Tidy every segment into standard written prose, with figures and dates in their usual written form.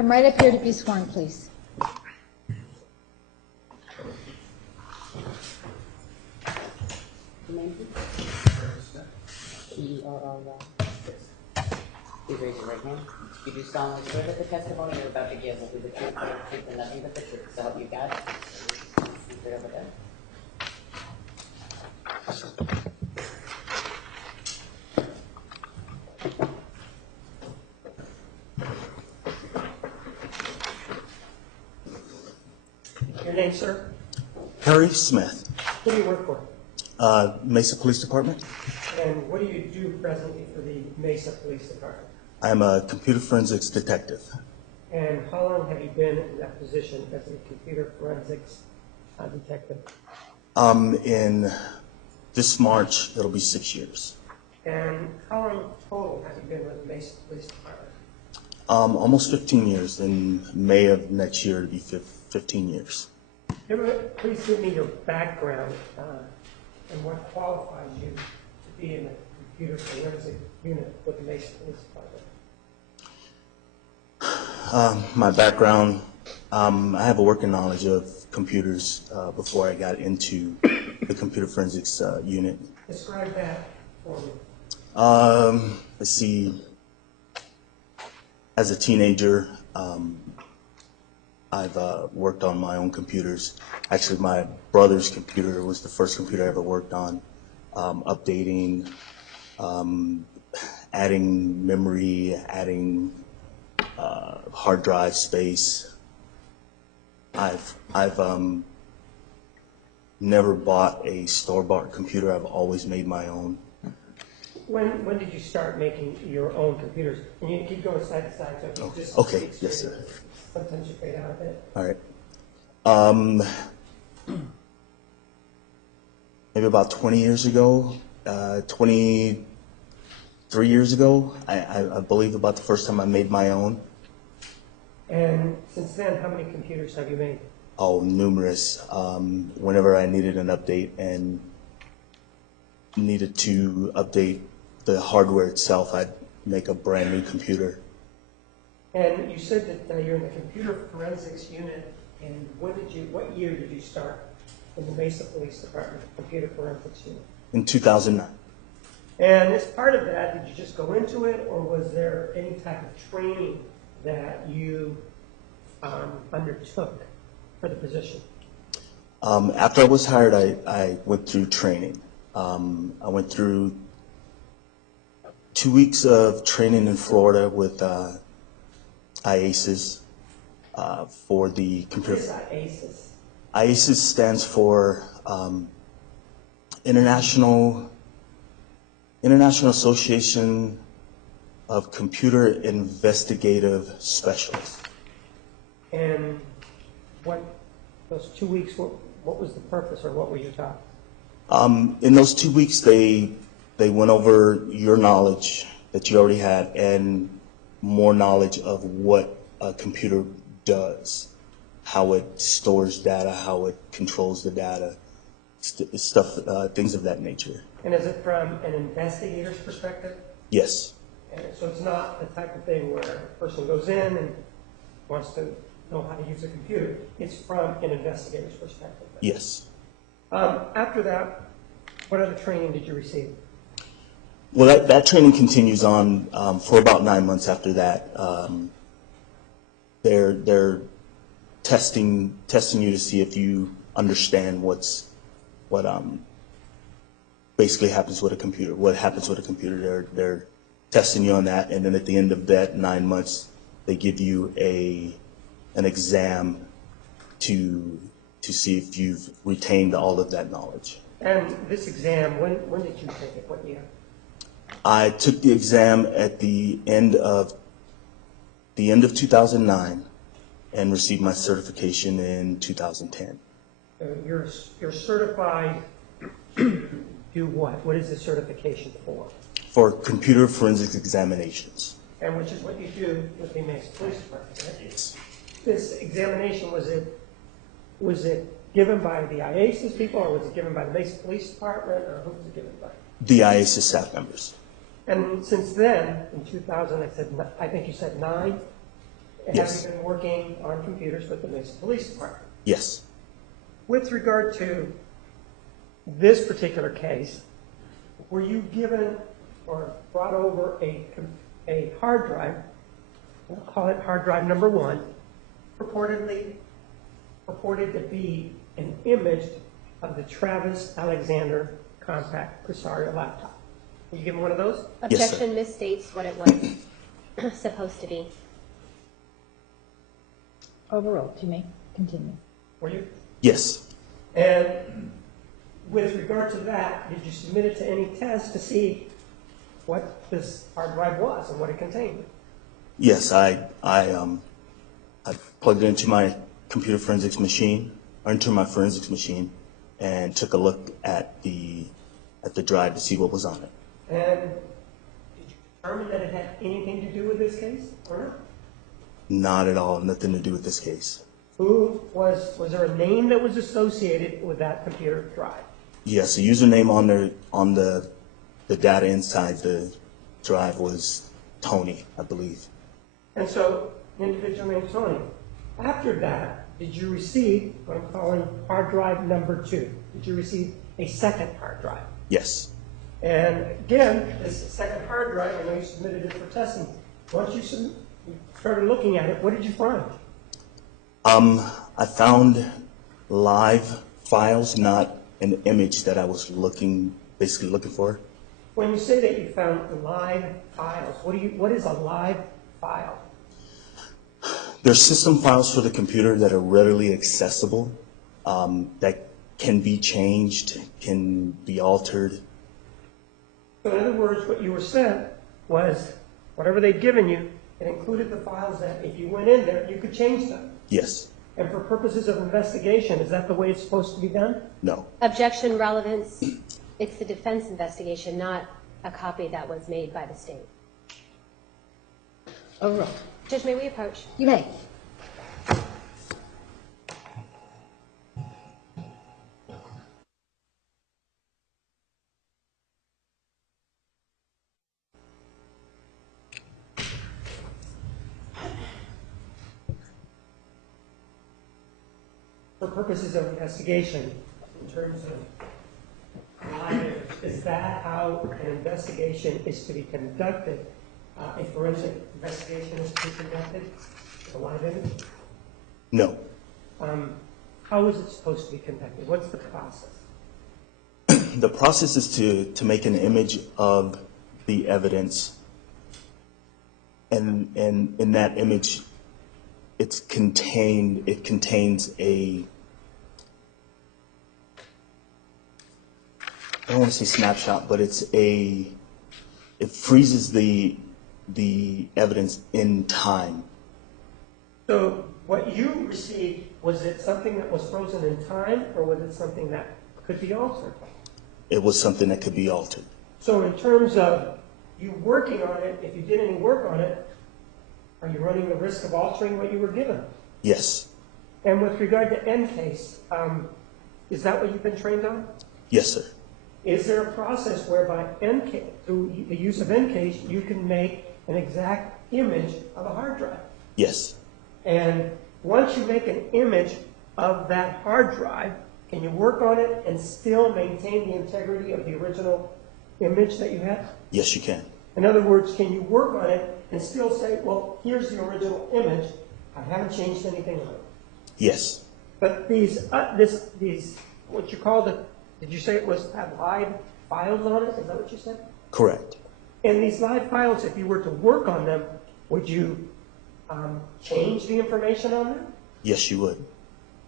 Come right up here to be sworn, please. Please raise your right hand. You do solemnly swear that the testimony you're about to give will be the truth, the whole truth, and nothing but the truth, so help you God. Right over there. Your name, sir? Harry Smith, Who do you work for? Mesa Police Department. And what do you do presently for the Mesa Police Department? I'm a computer forensics detective. And how long have you been in that position as a computer forensics detective? In this March, it'll be 6 years. And how long total have you been with the Mesa Police Department? Almost 15 years. In May of next year, it'll be 15 years. Please give me your background and what qualifies you to be in the computer forensic unit with the Mesa Police Department. My background, I have a working knowledge of computers before I got into the computer forensics unit. Describe that for me. Let's see. As a teenager, I've worked on my own computers. Actually, my brother's computer was the first computer I ever worked on, updating, adding memory, adding hard drive space. I've never bought a store-bought computer. I've always made my own. When did you start making your own computers? And you keep going side to side, so if you just Okay, speak yes, straight, sir. sometimes you fade out a bit. All right. Maybe about 20 years ago, 23 years ago, I believe about the first time I made my own. And since then, how many computers have you made? Oh, numerous. Whenever I needed an update and needed to update the hardware itself, I'd make a brand new computer. And you said that you're in the computer forensics unit, and what year did you start in the Mesa Police Department computer forensics unit? In 2009. And as part of that, did you just go into it, or was there any type of training that you undertook for the position? After I was hired, I went through training. I went through 2 weeks of training in Florida with IASIS for the computer. What is IASIS? IASIS stands for International Association of Computer Investigative Specialists. And those 2 weeks, what was the purpose, or what were you taught? In those 2 weeks, they went over your knowledge that you already had and more knowledge of what a computer does, how it stores data, how it controls the data, stuff, things of that nature. And is it from an investigator's perspective? Yes. And so it's not the type of thing where a person goes in and wants to know how to use a computer. It's from an investigator's perspective. Yes. After that, what other training did you receive? Well, that training continues on for about 9 months after that. They're testing you to see if you understand what basically happens with a computer. What happens with a computer? They're testing you on that, and then at the end of that 9 months, they give you an exam to see if you've retained all of that knowledge. And this exam, when did you take it? What year? I took the exam at the end of 2009 and received my certification in 2010. You're certified to do what? What is the certification for? For computer forensics examinations. And which is what you do with the Mesa Police Department, right? Yes. This examination, was it given by the IASIS people, or was it given by the Mesa Police Department, or who was it given by? The IASIS staff members. And since then, in 2000, I think you said 9, Yes. Have you been working on computers with the Mesa Police Department? Yes. With regard to this particular case, were you given or brought over a hard drive, we'll call it hard drive number 1, purported to be an image of the Travis Alexander compact Presario laptop? Were you given one of those? Yes, sir. Objection misstates what it was supposed to be. Overruled. You may continue. Were you? Yes. And with regard to that, did you submit it to any test to see what this hard drive was and what it contained? Yes, I plugged it into my computer forensics machine, or into my forensics machine, and took a look at the drive to see what was on it. And did you determine that it had anything to do with this case or not? Not at all, nothing to do with this case. Was there a name that was associated with that computer drive? Yes, the username on the data inside the drive was Tony, I believe. And so, individual named Tony. After that, did you receive what I'm calling hard drive number 2? Did you receive a second hard drive? Yes. And again, this second hard drive, I know you submitted it for testing. Once you started looking at it, what did you find? I found live files, not an image that I was basically looking for. When you say that you found live files, what is a live file? There's system files for the computer that are readily accessible, that can be changed, can be altered. So in other words, what you were sent was whatever they'd given you, it included the files that if you went in there, you could change them. Yes. And for purposes of investigation, is that the way it's supposed to be done? No. Objection relevance. It's the defense investigation, not a copy that was made by the state. Overruled. Judge, may we approach? You may. For purposes of investigation, in terms of live, is that how an investigation is to be conducted? A forensic investigation is to be conducted with a live image? No. How is it supposed to be conducted? What's the process? The process is to make an image of the evidence, and in that image, it contains a, I don't want to say snapshot, but it freezes the evidence in time. So what you received, was it something that was frozen in time, or was it something that could be altered? It was something that could be altered. So in terms of you working on it, if you did any work on it, are you running the risk of altering what you were given? Yes. And with regard to EnCase, is that what you've been trained on? Yes, sir. Is there a process whereby through the use of EnCase, you can make an exact image of a hard drive? Yes. And once you make an image of that hard drive, can you work on it and still maintain the integrity of the original image that you had? Yes, you can. In other words, can you work on it and still say, well, here's the original image, I haven't changed anything on it? Yes. But these, what you called it, did you say it was have live files on it? Is that what you said? Correct. And these live files, if you were to work on them, would you change the information on them? Yes, you would.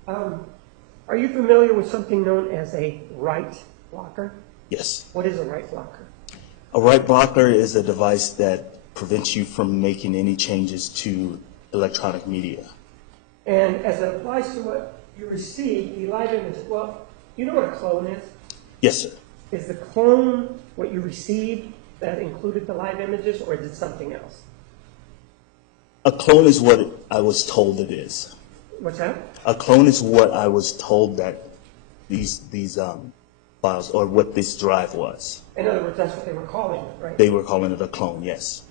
Are you familiar with something known as a write blocker? Yes. What is a write blocker? A write blocker is a device that prevents you from making any changes to electronic media. And as it applies to what you receive, the live image, well, you know what a clone is? Yes, sir. Is the clone what you received that included the live images, or is it something else? A clone is what I was told it is. What's that? A clone is what I was told that these files, or what this drive was. In other words, that's what they were calling it, right? They were calling it a clone, yes.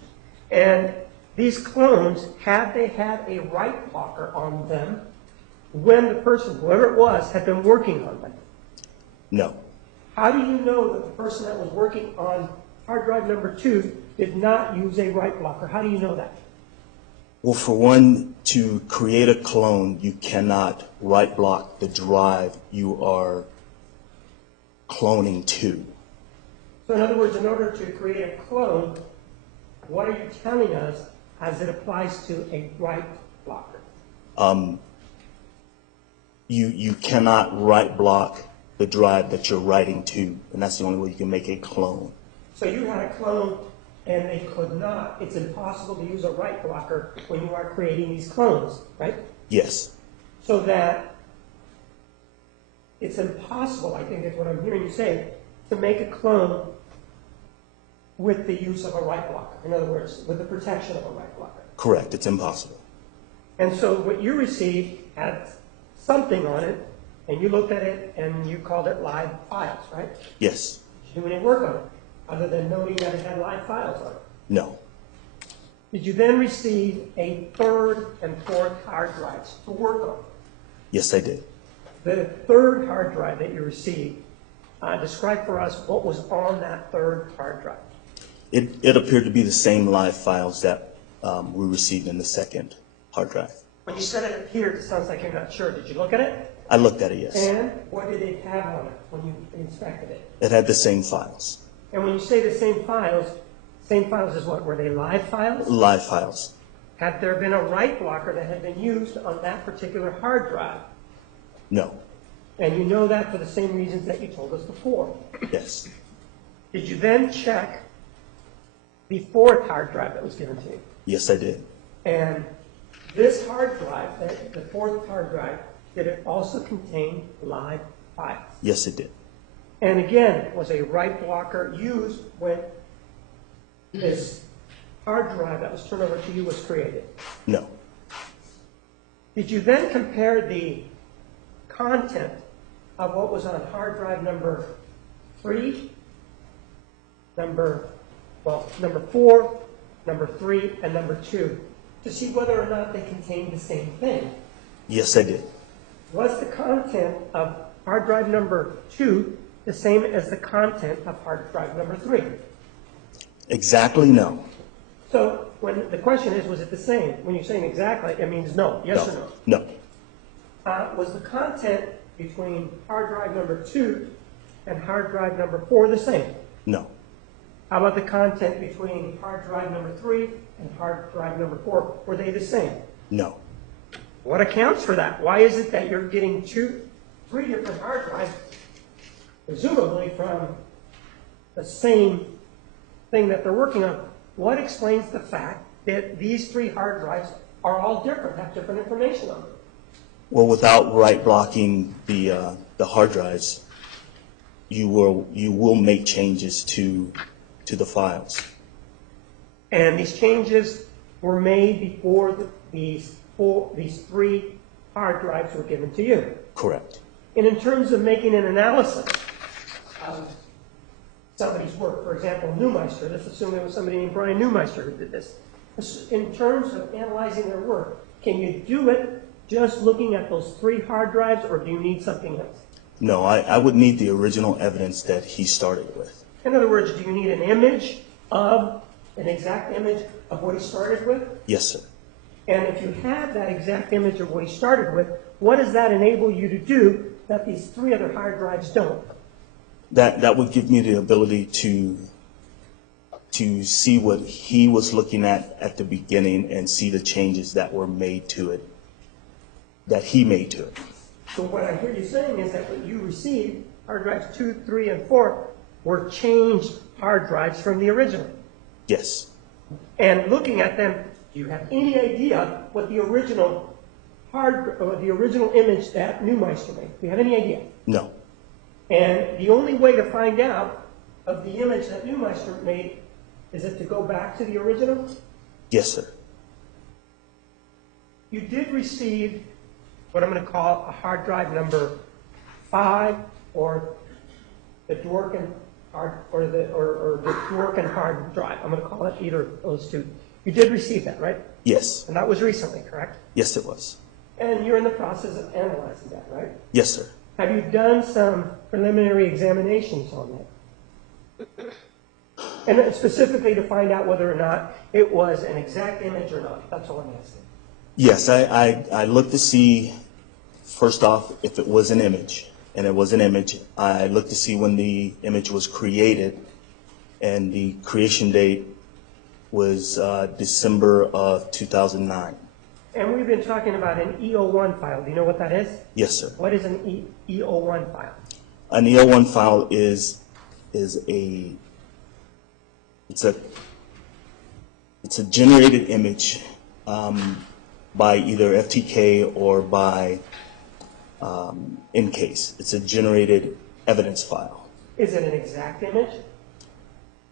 And these clones, had they had a write blocker on them when the person, whoever it was, had been working on them? No. How do you know that the person that was working on hard drive number 2 did not use a write blocker? How do you know that? Well, for one, to create a clone, you cannot write block the drive you are cloning to. So in other words, in order to create a clone, what are you telling us as it applies to a write blocker? You cannot write block the drive that you're writing to, and that's the only way you can make a clone. So you had a clone, and they could not. It's impossible to use a write blocker when you are creating these clones, right? Yes. So that it's impossible, I think is what I'm hearing you say, to make a clone with the use of a write blocker. In other words, with the protection of a write blocker. Correct. It's impossible. And so what you received had something on it, and you looked at it, and you called it live files, right? Yes. Did you do any work on it, other than noting that it had live files on it? No. Did you then receive a third and fourth hard drives to work on? Yes, I did. The third hard drive that you received, describe for us what was on that third hard drive. It appeared to be the same live files that we received in the second hard drive. When you said it appeared, it sounds like you're not sure. Did you look at it? I looked at it, yes. And what did it have on it when you inspected it? It had the same files. And when you say the same files as what? Were they live files? Live files. Had there been a write blocker that had been used on that particular hard drive? No. And you know that for the same reasons that you told us before. Yes. Did you then check the fourth hard drive that was given to you? Yes, I did. And this hard drive, the fourth hard drive, did it also contain live files? Yes, it did. And again, was a write blocker used when this hard drive that was turned over to you was created? No. Did you then compare the content of what was on hard drive number 3, number 4, number 3, and number 2 to see whether or not they contained the same thing? Yes, I did. Was the content of hard drive number 2 the same as the content of hard drive number 3? Exactly no. So when the question is, was it the same? When you're saying exactly, it means no. Yes or no? No. Was the content between hard drive number 2 and hard drive number 4 the same? No. How about the content between hard drive number 3 and hard drive number 4? Were they the same? No. What accounts for that? Why is it that you're getting 3 different hard drives, presumably from the same thing that they're working on? What explains the fact that these 3 hard drives are all different, have different information on them? Well, without write blocking the hard drives, you will make changes to the files. And these changes were made before these 3 hard drives were given to you. Correct. And in terms of making an analysis of somebody's work, for example, Neumeister, let's assume there was somebody named Brian Neumeister who did this. In terms of analyzing their work, can you do it just looking at those 3 hard drives, or do you need something else? No, I would need the original evidence that he started with. In other words, do you need an exact image of what he started with? Yes, sir. And if you have that exact image of what he started with, what does that enable you to do that these 3 other hard drives don't? That would give me the ability to see what he was looking at the beginning and see the changes that were made to it, that he made to it. So what I hear you saying is that what you received, hard drives 2, 3, and 4, were changed hard drives from the original. Yes. And looking at them, do you have any idea what the original image that Neumeister made? Do you have any idea? No. And the only way to find out of the image that Neumeister made is it to go back to the original? Yes, sir. You did receive what I'm going to call a hard drive number 5, or the Dworkin hard drive. I'm going to call it either of those 2. You did receive that, right? Yes. And that was recently, correct? Yes, it was. And you're in the process of analyzing that, right? Yes, sir. Have you done some preliminary examinations on that? And specifically to find out whether or not it was an exact image or not. That's all I'm asking. Yes, I looked to see, first off, if it was an image, and it was an image. I looked to see when the image was created, and the creation date was December of 2009. And we've been talking about an EO1 file. Do you know what that is? Yes, sir. What is an EO1 file? An EO1 file is a generated image by either FTK or by Encase. It's a generated evidence file. Is it an exact image?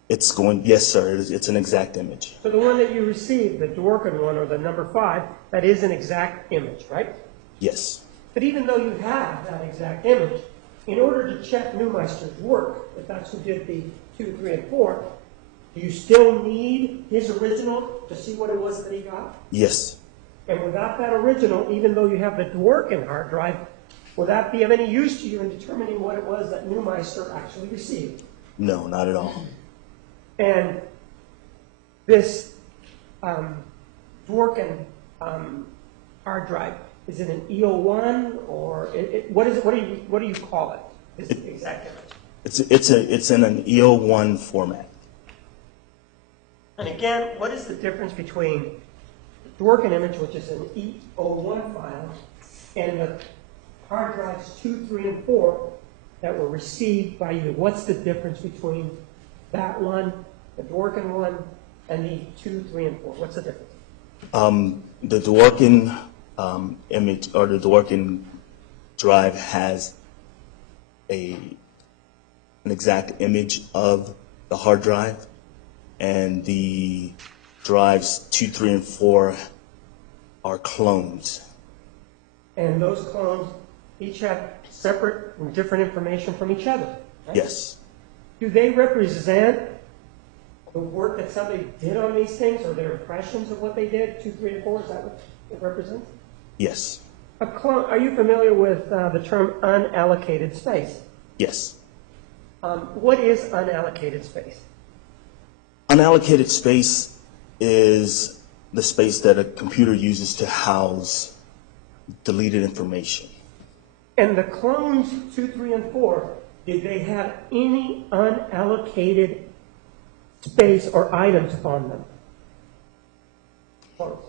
Yes, sir, it's an exact image. So the one that you received, the Dworkin one or the number 5, that is an exact image, right? Yes. But even though you have that exact image, in order to check Neumeister's work, if that's who did the 2, 3, and 4, do you still need his original to see what it was that he got? Yes. And without that original, even though you have the Dworkin hard drive, will that be of any use to you in determining what it was that Neumeister actually received? No, not at all. And this Dworkin hard drive, is it an EO1 or what is it? What do you call it? This exact image. It's in an EO1 format. And again, what is the difference between the Dworkin image, which is an EO1 file, and the hard drives 2, 3, and 4 that were received by you? What's the difference between that one, the Dworkin one, and the 2, 3, and 4? What's the difference? The Dworkin image, or the Dworkin drive, has an exact image of the hard drive, and the drives 2, 3, and 4 are clones. And those clones each have separate and different information from each other, right? Yes. Do they represent the work that somebody did on these things, or their impressions of what they did? 2, 3, and 4, is that what it represents? Yes. A clone, are you familiar with the term unallocated space? Yes. What is unallocated space? Unallocated space is the space that a computer uses to house deleted information. And the clones 2, 3, and 4, did they have any unallocated space or items on them? Clones.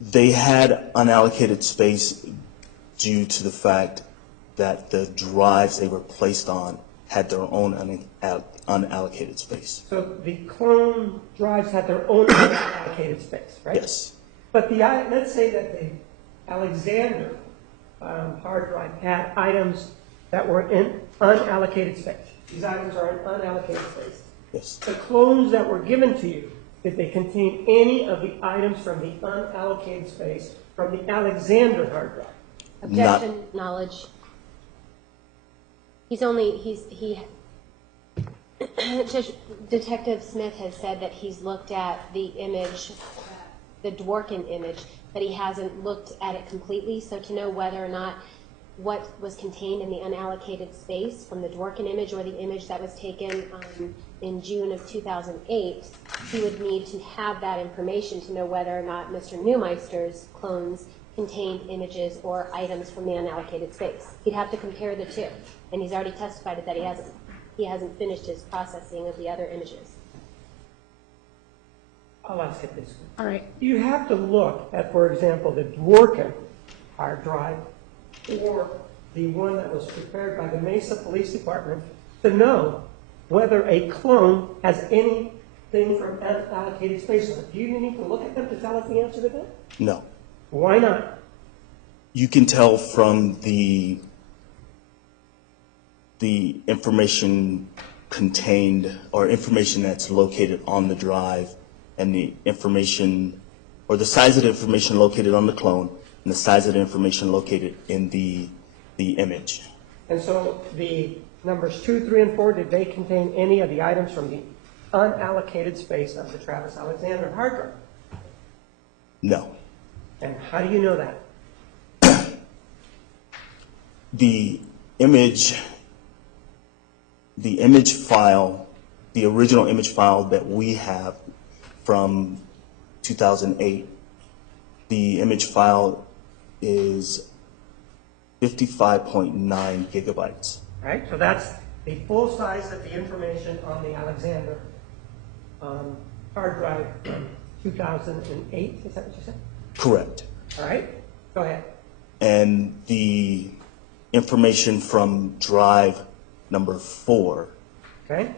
They had unallocated space due to the fact that the drives they were placed on had their own unallocated space. So the clone drives had their own unallocated space, right? Yes. But let's say that the Alexander hard drive had items that were in unallocated space. These items are in unallocated space. Yes. The clones that were given to you, did they contain any of the items from the unallocated space from the Alexander hard drive? Objection, knowledge. Detective Smith has said that he's looked at the image, the Dworkin image, but he hasn't looked at it completely. So to know whether or not what was contained in the unallocated space from the Dworkin image or the image that was taken in June of 2008, he would need to have that information to know whether or not Mr. Neumeister's clones contained images or items from the unallocated space. He'd have to compare the two, and he's already testified that he hasn't finished his processing of the other images. I'll ask it this way. All right. You have to look at, for example, the Dworkin hard drive or the one that was prepared by the Mesa Police Department to know whether a clone has anything from unallocated space on it. Do you need to look at them to tell us the answer to that? No. Why not? You can tell from the information contained, or information that's located on the drive, and the information, or the size of the information located on the clone, and the size of the information located in the image. And so the numbers 2, 3, and 4, did they contain any of the items from the unallocated space of the Travis Alexander hard drive? No. And how do you know that? The image file, the original image file that we have from 2008, the image file is 55.9 gigabytes. Right? So that's the full size of the information on the Alexander hard drive from 2008. Is that what you said? Correct. All right? Go ahead. And the information from drive number 4, Okay?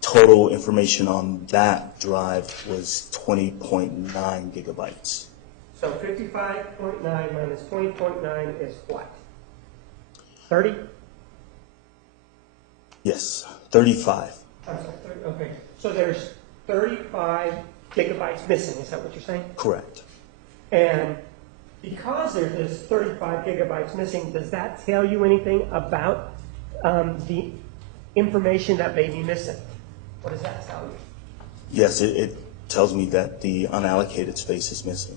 total information on that drive was 20.9 gigabytes. So 55.9 minus 20.9 is what? 30? Yes, 35. I'm sorry, 30, okay. So there's 35 gigabytes missing, is that what you're saying? Correct. And because there's this 35 gigabytes missing, does that tell you anything about the information that may be missing? What does that tell you? Yes, it tells me that the unallocated space is missing.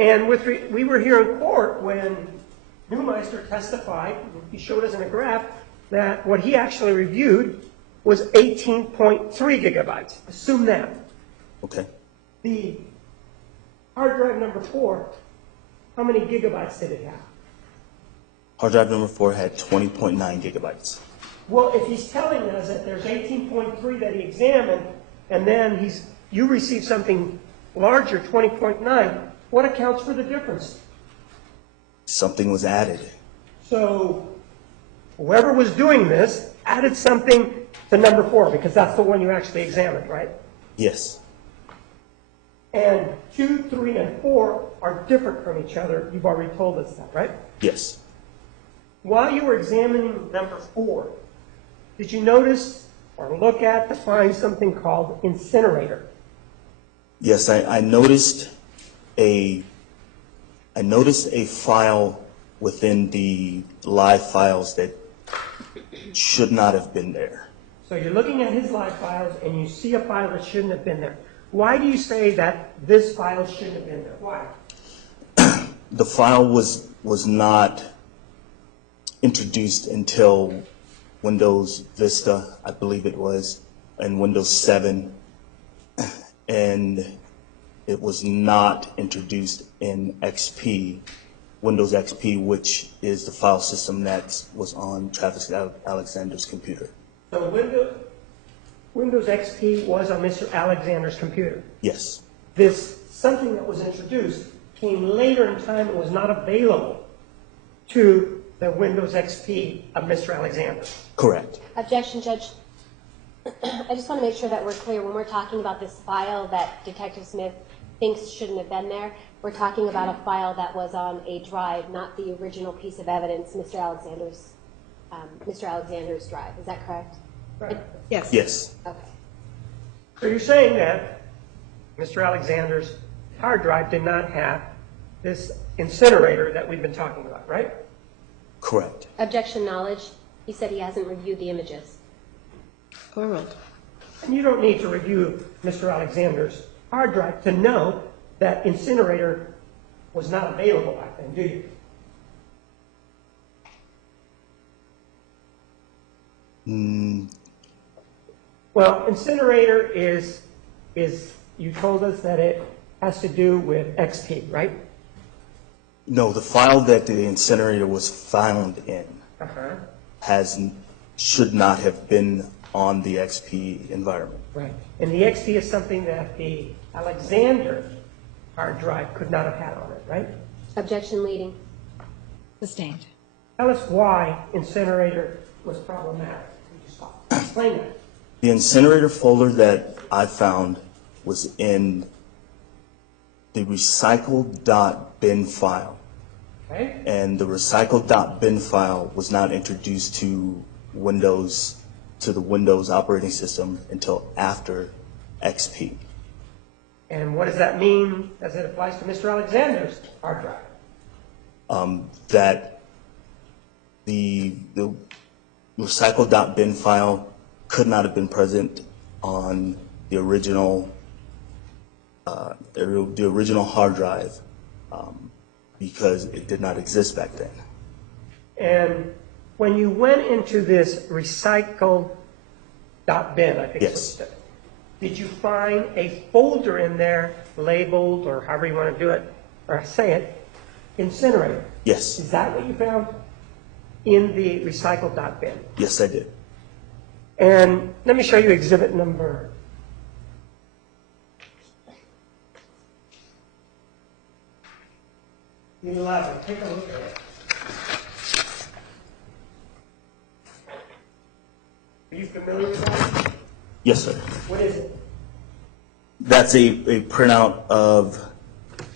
And we were here in court when Neumeister testified, he showed us in a graph, that what he actually reviewed was 18.3 gigabytes. Assume that. Okay. The hard drive number 4, how many gigabytes did it have? Hard drive number 4 had 20.9 gigabytes. Well, if he's telling us that there's 18.3 that he examined, and then you received something larger, 20.9, what accounts for the difference? Something was added. So whoever was doing this added something to number 4, because that's the one you actually examined, right? Yes. And 2, 3, and 4 are different from each other. You've already told us that, right? Yes. While you were examining number 4, did you notice or look at to find something called incinerator? Yes, I noticed a file within the live files that should not have been there. So you're looking at his live files and you see a file that shouldn't have been there. Why do you say that this file shouldn't have been there? Why? The file was not introduced until Windows Vista, I believe it was, and Windows 7, and it was not introduced in XP, Windows XP, which is the file system that was on Travis Alexander's computer. So Windows XP was on Mr. Alexander's computer. Yes. This something that was introduced came later in time and was not available to the Windows XP of Mr. Alexander. Correct. Objection, Judge. I just want to make sure that we're clear. When we're talking about this file that Detective Smith thinks shouldn't have been there, we're talking about a file that was on a drive, not the original piece of evidence, Mr. Alexander's drive. Is that correct? Right. Yes. Yes. Okay. So you're saying that Mr. Alexander's hard drive did not have this incinerator that we've been talking about, right? Correct. Objection, knowledge. He said he hasn't reviewed the images. Overruled. And you don't need to review Mr. Alexander's hard drive to know that incinerator was not available back then, do you? Well, incinerator is you told us that it has to do with XP, right? No, the file that the incinerator was found in should not have been on the XP environment. Right. And the XP is something that the Alexander hard drive could not have had on it, right? Objection, leading. Sustained. Tell us why incinerator was problematic. Explain that. The incinerator folder that I found was in the recycle.bin file. Okay? And the recycle.bin file was not introduced to the Windows operating system until after XP. And what does that mean as it applies to Mr. Alexander's hard drive? That the recycle.bin file could not have been present on the original the original hard drive because it did not exist back then. And when you went into this recycle .bin, I think Yes. it's what did you find a folder in there labeled, or however you want to do it, or say it, incinerator? Yes, Is that what you found in the recycle .bin? yes, I did. And let me show you exhibit number 11. Take a look at it. Are you familiar with that? Yes, sir. What is it? That's a printout of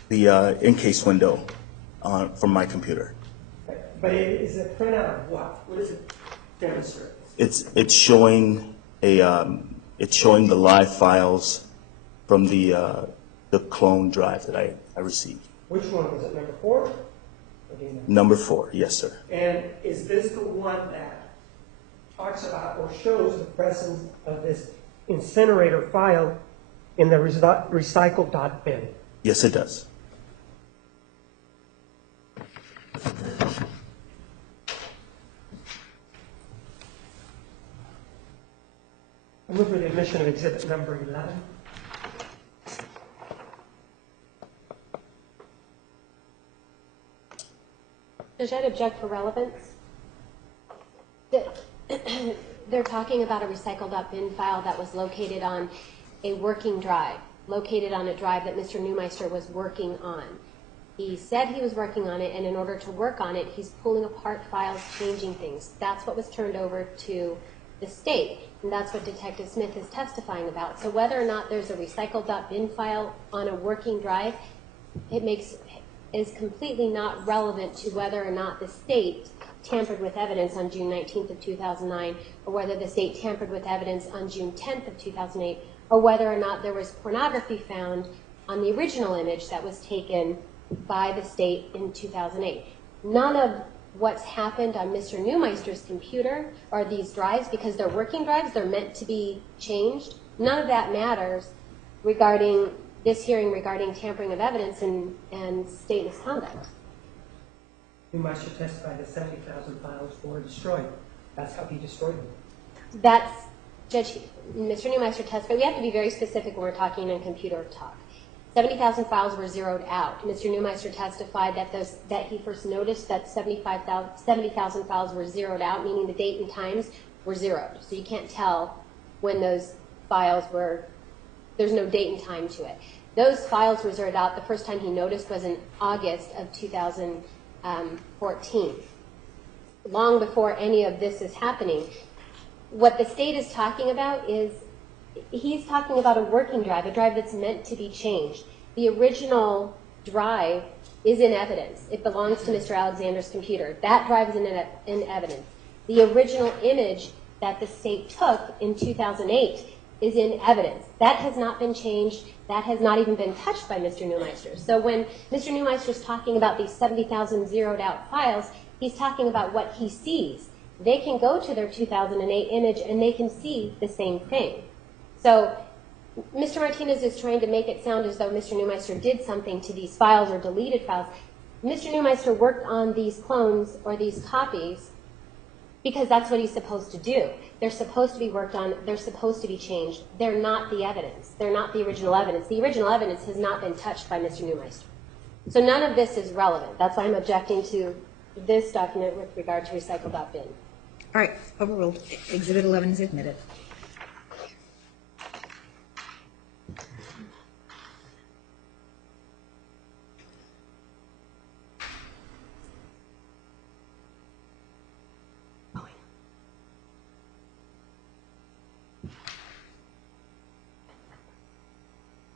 the in-case window from my computer. But it is a printout of what? What does it demonstrate? It's showing it's showing the live files from the clone drive that I received. Which one was it? Number 4? Or do you know? Number 4, yes, sir. And is this the one that talks about or shows the presence of this incinerator file in the recycle.bin? Yes, it does. I move for the admission of exhibit number 11. Judge, I'd object for relevance. They're talking about a recycle.bin file that was located on a working drive, located on a drive that Mr. Neumeister was working on. He said he was working on it, and in order to work on it, he's pulling apart files, changing things. That's what was turned over to the state, and that's what Detective Smith is testifying about. So whether or not there's a recycle.bin file on a working drive, is completely not relevant to whether or not the state tampered with evidence on June 19th of 2009, or whether the state tampered with evidence on June 10th of 2008, or whether or not there was pornography found on the original image that was taken by the state in 2008. None of what's happened on Mr. Neumeister's computer are these drives, because they're working drives, they're meant to be changed. None of that matters regarding this hearing regarding tampering of evidence and state misconduct. Neumeister testified that 70,000 files were destroyed. That's how he destroyed them. That's, Judge, Mr. Neumeister testified. We have to be very specific when we're talking in computer talk. 70,000 files were zeroed out. Mr. Neumeister testified that he first noticed that 70,000 files were zeroed out, meaning the date and times were zeroed. So you can't tell when those files were, there's no date and time to it. Those files were zeroed out. The first time he noticed was in August of 2014, long before any of this is happening. What the state is talking about is, he's talking about a working drive, a drive that's meant to be changed. The original drive is in evidence. It belongs to Mr. Alexander's computer. That drive is in evidence. The original image that the state took in 2008 is in evidence. That has not been changed. That has not even been touched by Mr. Neumeister. So when Mr. Neumeister is talking about these 70,000 zeroed out files, he's talking about what he sees. They can go to their 2008 image and they can see the same thing. So Mr. Martinez is trying to make it sound as though Mr. Neumeister did something to these files or deleted files. Mr. Neumeister worked on these clones or these copies because that's what he's supposed to do. They're supposed to be worked on. They're supposed to be changed. They're not the evidence. They're not the original evidence. The original evidence has not been touched by Mr. Neumeister. So none of this is relevant. That's why I'm objecting to this document with regard to recycle.bin. All right, overruled. Exhibit 11 is admitted.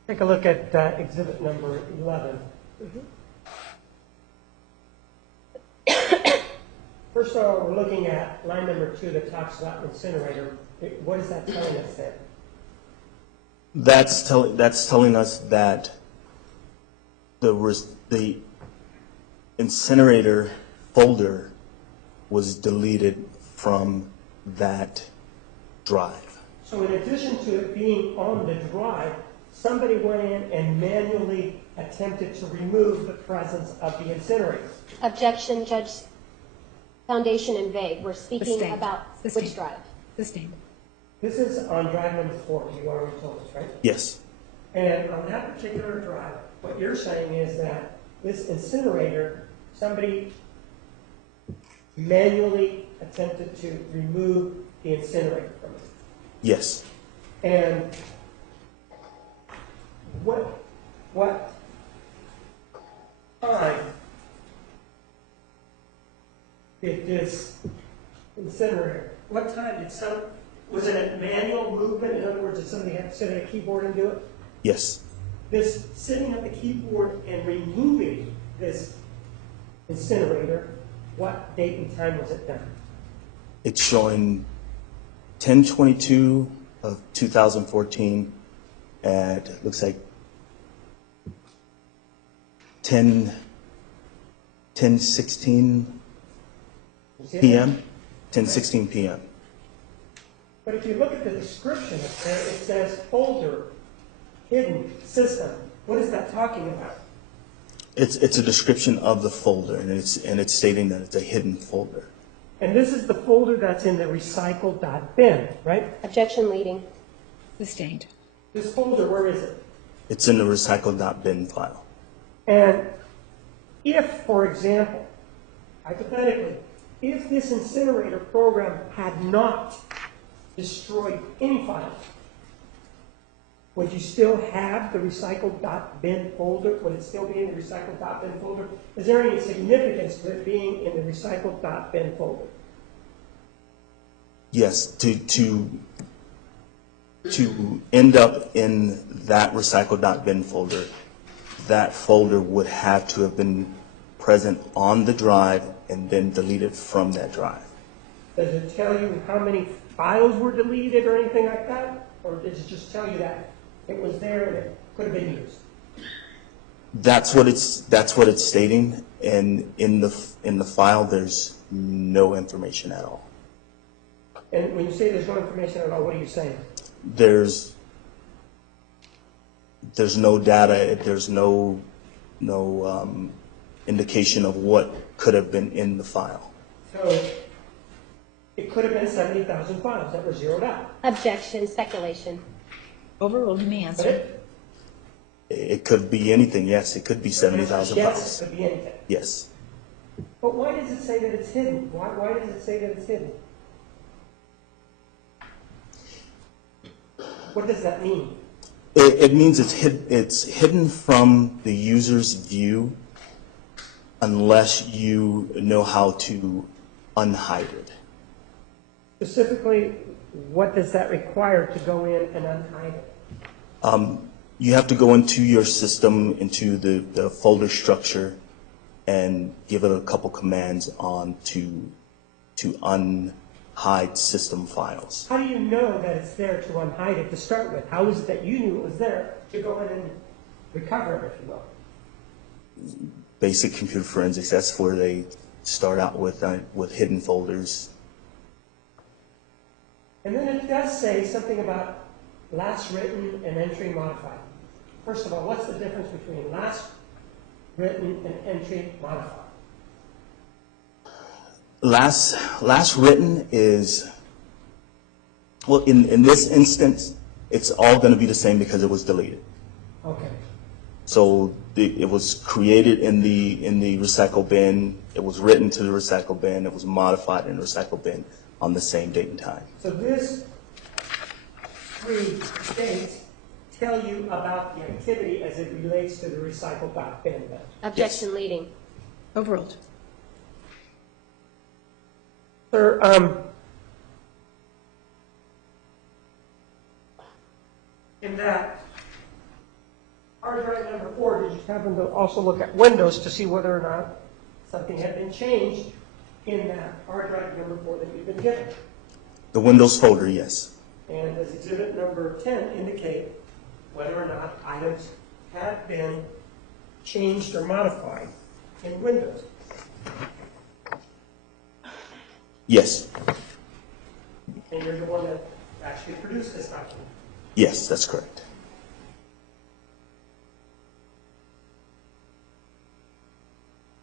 Take a look at exhibit number 11. First of all, we're looking at line number 2 that talks about incinerator. What is that telling us then? That's telling us that the incinerator folder was deleted from that drive. So in addition to it being on the drive, somebody went in and manually attempted to remove the presence of the incinerator. Objection, Judge. Foundation and vague. We're speaking Sustained. about Sustained. which drive? Sustained. This is on drive number 4, you already told us, right? Yes, And on that particular drive, what you're saying is that this incinerator, somebody manually attempted to remove the incinerator from it. yes. And what time did this incinerator, what time did was it a manual movement? In other words, did somebody have to sit at a keyboard and do it? Yes. This sitting at the keyboard and removing this incinerator, what date and time was it done? It's showing 10/22 of 2014 at, looks like 10:16 You see that? p.m. 10:16 p.m. But if you look at the description, it says folder, hidden, system. What is that talking about? It's a description of the folder, and it's stating that it's a hidden folder. And this is the folder that's in the recycle.bin, right? Objection leading. Sustained. This folder, where is it? It's in the recycle.bin file. And if, for example, hypothetically, if this incinerator program had not destroyed any files, would you still have the recycle.bin folder? Would it still be in the recycle.bin folder? Is there any significance to it being in the recycle.bin folder? Yes, to end up in that recycle.bin folder, that folder would have to have been present on the drive and then deleted from that drive. Does it tell you how many files were deleted or anything like that? Or does it just tell you that it was there and it could have been used? That's what it's stating, and in the file there's no information at all. And when you say there's no information at all, what are you saying? There's no data. There's no indication of what could have been in the file. So it could have been 70,000 files that were zeroed out. Objection, speculation. Overruled. You may But answer. It could be anything. Yes, it could be 70,000 Yes, files. it could be anything. Yes. But why does it say that it's hidden? Why does it say that it's hidden? What does that mean? It means it's hidden from the user's view unless you know how to unhide it. Specifically, what does that require to go in and unhide it? You have to go into your system, into the folder structure, and give it a couple commands on to unhide system files. How do you know that it's there to unhide it to start with? How is it that you knew it was there to go in and recover it, if you will? Basic computer forensics, that's where they start out with hidden folders. And then it does say something about last written and entry modified. First of all, what's the difference between last written and entry modified? Last written is, well, in this instance, it's all going to be the same because it was deleted. Okay. So it was created in the recycle bin, it was written to the recycle bin, it was modified in the recycle bin on the same date and time. So this three dates tell you about the activity as it relates to the recycle.bin. Objection leading. Overruled. Sir, in that hard drive number 4, did you happen to also look at Windows to see whether or not something had been changed in that hard drive number 4 that you've been given? The Windows folder, yes. And does exhibit number 10 indicate whether or not items have been changed or modified in Windows? Yes. And you're the one that actually produced this document. Yes, that's correct.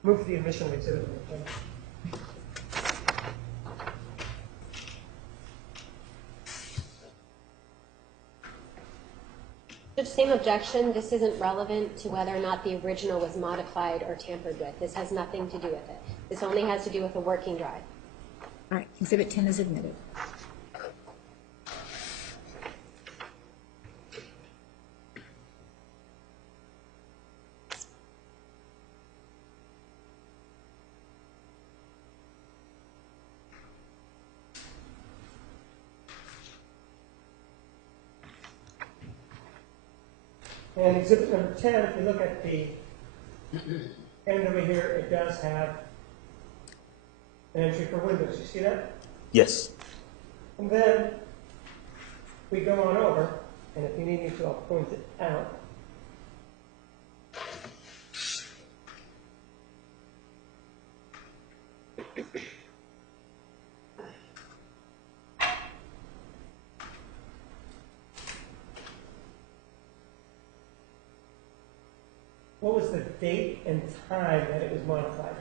Move for the admission of exhibit number 10. Judge, same objection. This isn't relevant to whether or not the original was modified or tampered with. This has nothing to do with it. This only has to do with a working drive. All right, Exhibit 10 is admitted. And exhibit number 10, if you look at the end over here, it does have an entry for windows. You see that? Yes. And then we go on over, and if you need me to, I'll point it out. What was the date and time that it was modified?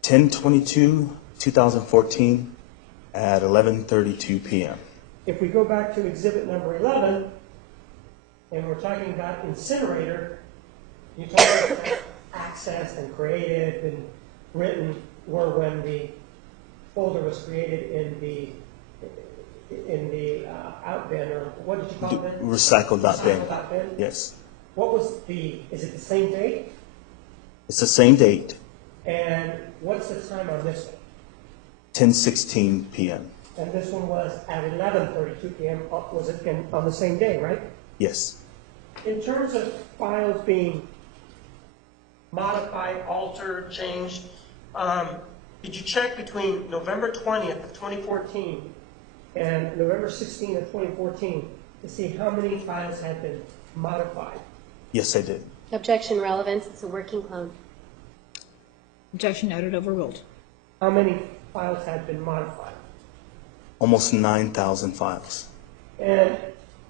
10/22/2014 at 11:32 p.m. If we go back to exhibit number 11, and we're talking about incinerator, you talk about accessed and created and written were when the folder was created in the out bin, or what did you call it then? Recycle.bin. Recycle.bin. Yes. What was is it the same date? It's the same date, And what's the time on this one? 10:16 p.m. And this one was at 11:32 p.m. Was it on the same day, right? Yes. In terms of files being modified, altered, changed, did you check between November 20th of 2014 and November 16th of 2014 to see how many files had been modified? Yes, I did. Objection relevance. It's a working clone. Objection noted, overruled. How many files had been modified? Almost 9,000 files. And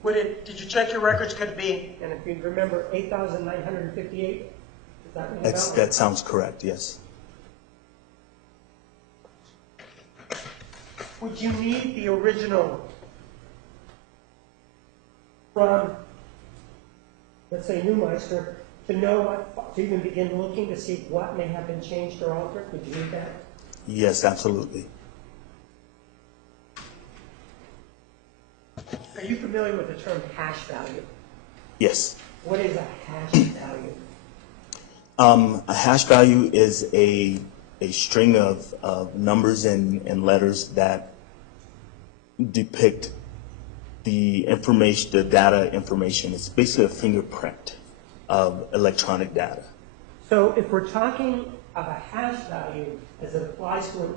did you check your records? Could it be, and if you remember, 8,958? Does that ring a bell? That sounds correct, yes. Would you need the original from, let's say, Newmeister, to know what, to even begin looking to see what may have been changed or altered? Would you need that? Yes, absolutely. Are you familiar with the term hash value? Yes. What is a hash value? A hash value is a string of numbers and letters that depict the information, the data information. It's basically a fingerprint of electronic data. So if we're talking of a hash value as it applies to an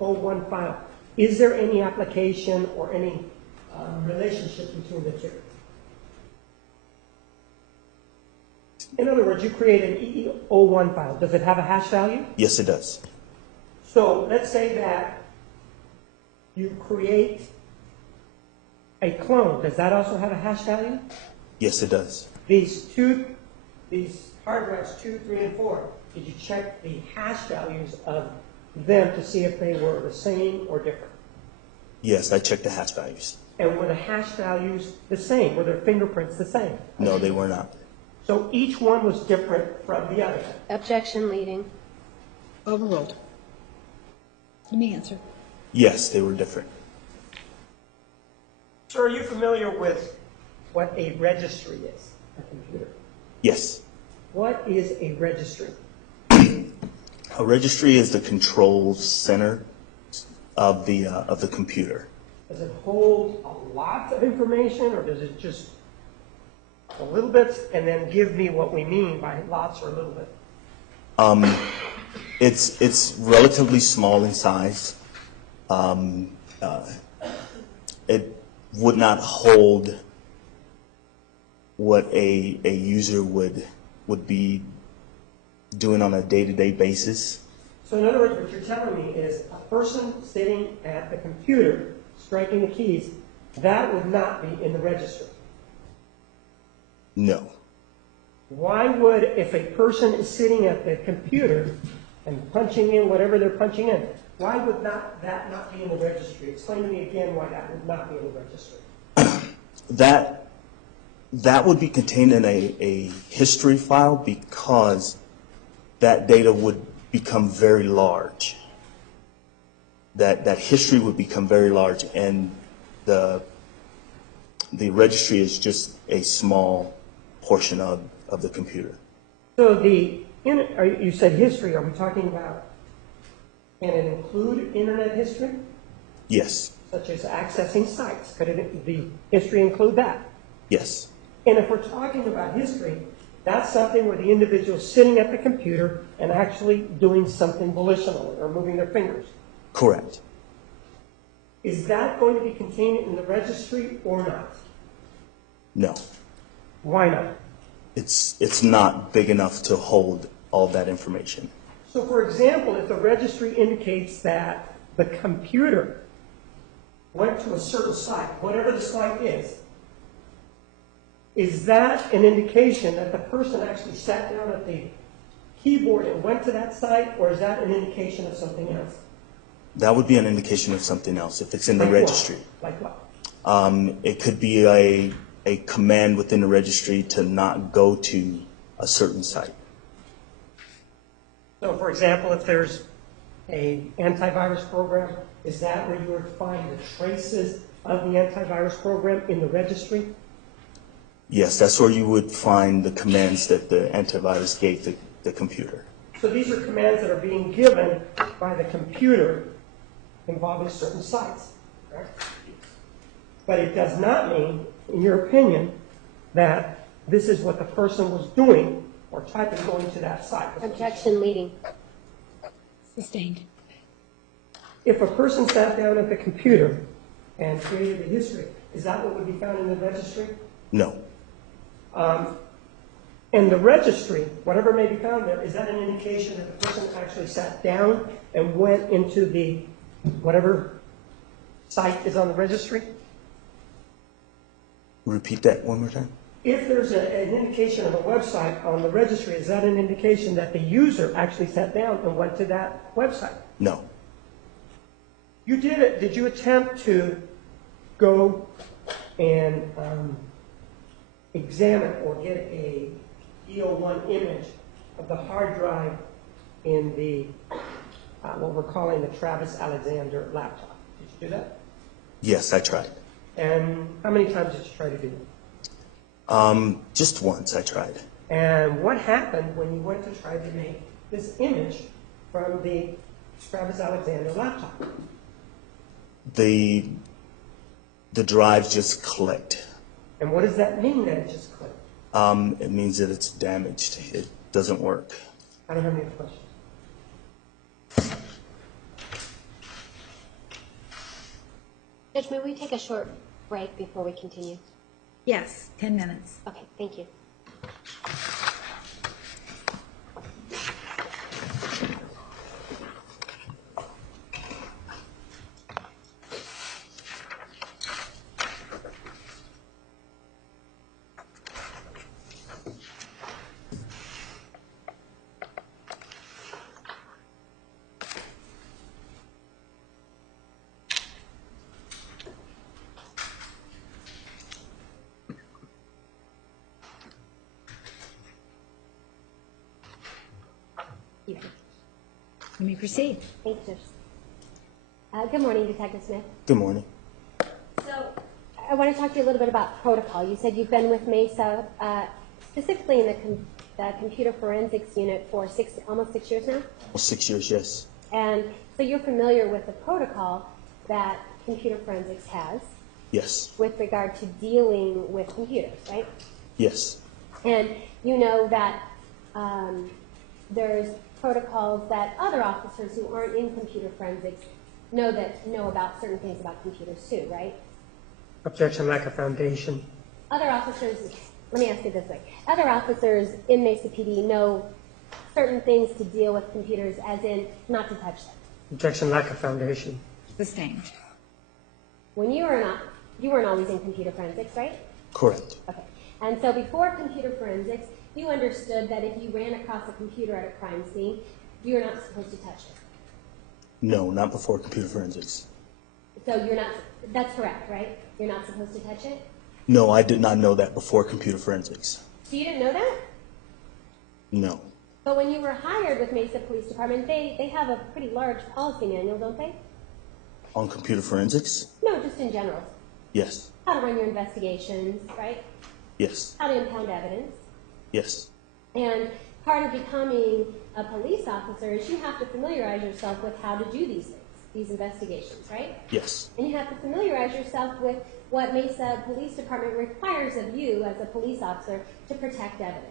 E01 file, is there any application or any relationship between the two? In other words, you create an E01 file. Does it have a hash value? Yes, it does. So let's say that you create a clone. Does that also have a hash value? Yes, it does. These hard drives 2, 3, and 4, did you check the hash values of them to see if they were the same or different? Yes, I checked the hash values. And were the hash values the same? Were their fingerprints the same? No, they were not. So each one was different from the other. Objection leading. Overruled. Let me answer. Yes, they were different. Sir, are you familiar with what a registry is, a computer? Yes. What is a registry? A registry is the control center of the computer. Does it hold a lot of information, or does it just a little bit, and then give me what we mean by lots or a little bit? It's relatively small in size. It would not hold what a user would be doing on a day-to-day basis. So in other words, what you're telling me is a person sitting at the computer, striking the keys, that would not be in the registry. No. Why would, if a person is sitting at the computer and punching in whatever they're punching in, why would that not be in the registry? Explain to me again why that would not be in the registry. That would be contained in a history file because that data would become very large. That history would become very large, and the registry is just a small portion of the computer. So you said history. Are we talking about, can it include internet history? Yes. Such as accessing sites. Could the history include that? Yes. And if we're talking about history, that's something where the individual is sitting at the computer and actually doing something volitional or moving their fingers. Correct. Is that going to be contained in the registry or not? No. Why not? It's not big enough to hold all that information. So, for example, if the registry indicates that the computer went to a certain site, whatever the site is that an indication that the person actually sat down at the keyboard and went to that site, or is that an indication of something else? That would be an indication of something else if it's in the registry. Like what? It could be a command within the registry to not go to a certain site. So, for example, if there's an antivirus program, is that where you would find the traces of the antivirus program in the registry? Yes, that's where you would find the commands that the antivirus gave the computer. So these are commands that are being given by the computer involving certain sites, correct? But it does not mean, in your opinion, that this is what the person was doing or typing going to that site. Objection leading. Sustained. If a person sat down at the computer and created a history, is that what would be found in the registry? No. And the registry, whatever may be found there, is that an indication that the person actually sat down and went into the whatever site is on the registry? Repeat that one more time. If there's an indication of a website on the registry, is that an indication that the user actually sat down and went to that website? No. You did it. Did you attempt to go and examine or get a EO1 image of the hard drive in the what we're calling the Travis Alexander laptop? Did you do that? Yes, I tried. And how many times did you try to do that? Just once I tried. And what happened when you went to try to make this image from the Travis Alexander laptop? The drive just clicked. And what does that mean that it just clicked? It means that it's damaged. It doesn't work. I don't have any questions. Judge, may we take a short break before we continue? Yes, 10 minutes. Okay, thank you. You may proceed. Thank you, Judge. Good morning, Detective Smith. Good morning. So, I want to talk to you a little bit about protocol. You said you've been with MESA, specifically in the computer forensics unit for almost 6 years now? 6 years, yes. And so you're familiar with the protocol that computer forensics has Yes. with regard to dealing with computers, right? Yes. And you know that there's protocols that other officers who aren't in computer forensics know about certain things about computers too, right? Objection, lack of foundation. Other officers, let me ask it this way. Other officers in Mesa PD know certain things to deal with computers, as in not to touch them. Objection, lack of foundation. Sustained. When you weren't always in computer forensics, right? Correct. Okay. And so before computer forensics, you understood that if you ran across a computer at a crime scene, you were not supposed to touch it. No, not before computer forensics. So you're not, that's correct, right? You're not supposed to touch it? No, I did not know that before computer forensics. So you didn't know that? No. But when you were hired with Mesa Police Department, they have a pretty large policy manual, don't they? On computer forensics? No, just in general. Yes. How to run your investigations, right? Yes. How to impound evidence. Yes. And part of becoming a police officer is you have to familiarize yourself with how to do these things, these investigations, right? Yes. And you have to familiarize yourself with what Mesa Police Department requires of you as a police officer to protect evidence.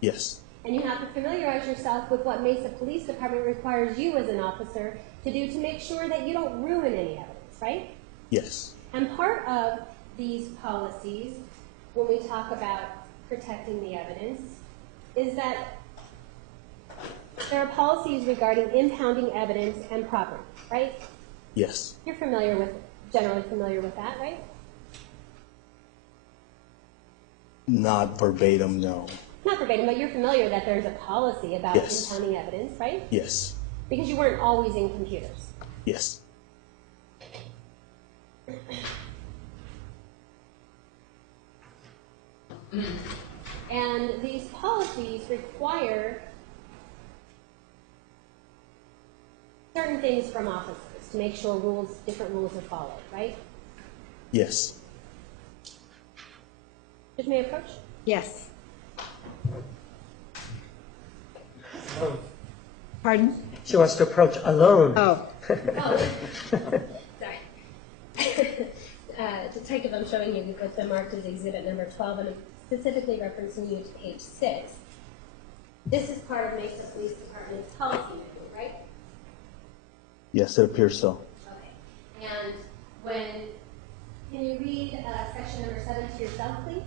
Yes. And you have to familiarize yourself with what Mesa Police Department requires you as an officer to do to make sure that you don't ruin any evidence, right? Yes. And part of these policies, when we talk about protecting the evidence, is that there are policies regarding impounding evidence and property, right? Yes. You're generally familiar with that, right? Not verbatim, no. Not verbatim, but you're familiar that there's a policy about Yes. impounding evidence, right? Yes. Because you weren't always in computers. Yes. And these policies require certain things from officers to make sure different rules are followed, right? Yes. Judge, may I approach? Yes. Oh, Pardon? she wants to approach alone. Oh, Oh, sorry. Detective, I'm showing you what's been marked as exhibit number 12, and I'm specifically referencing you to page 6. This is part of Mesa Police Department's policy manual, right? Yes, it appears so. Okay. And can you read section number 7 to yourself, please?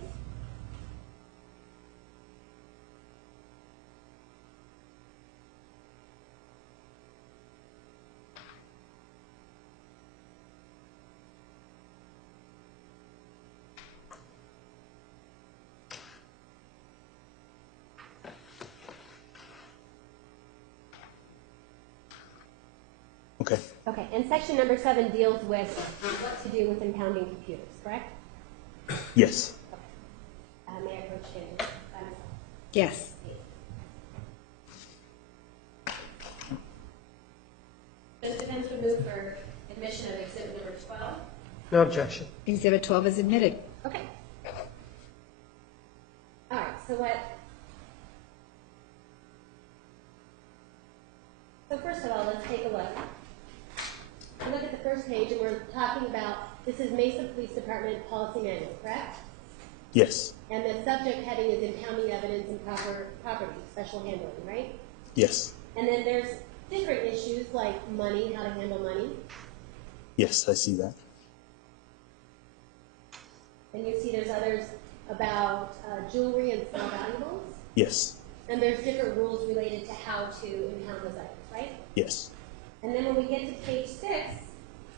Okay. Okay, and section number 7 deals with what to do with impounding computers, correct? Yes. May I approach him by myself? yes. Does defense would move for admission of exhibit number 12? No objection. Exhibit 12 is admitted. Okay. All right, so first of all, let's take a look. Look at the first page, and we're talking about, this is Mesa Police Department Policy Manual, correct? Yes. And the subject heading is impounding evidence and property, special handling, right? Yes. And then there's different issues like money, how to handle money. Yes, I see that. And you see there's others about jewelry and small valuables. Yes. And there's different rules related to how to impound those items, right? Yes. And then when we get to page 6,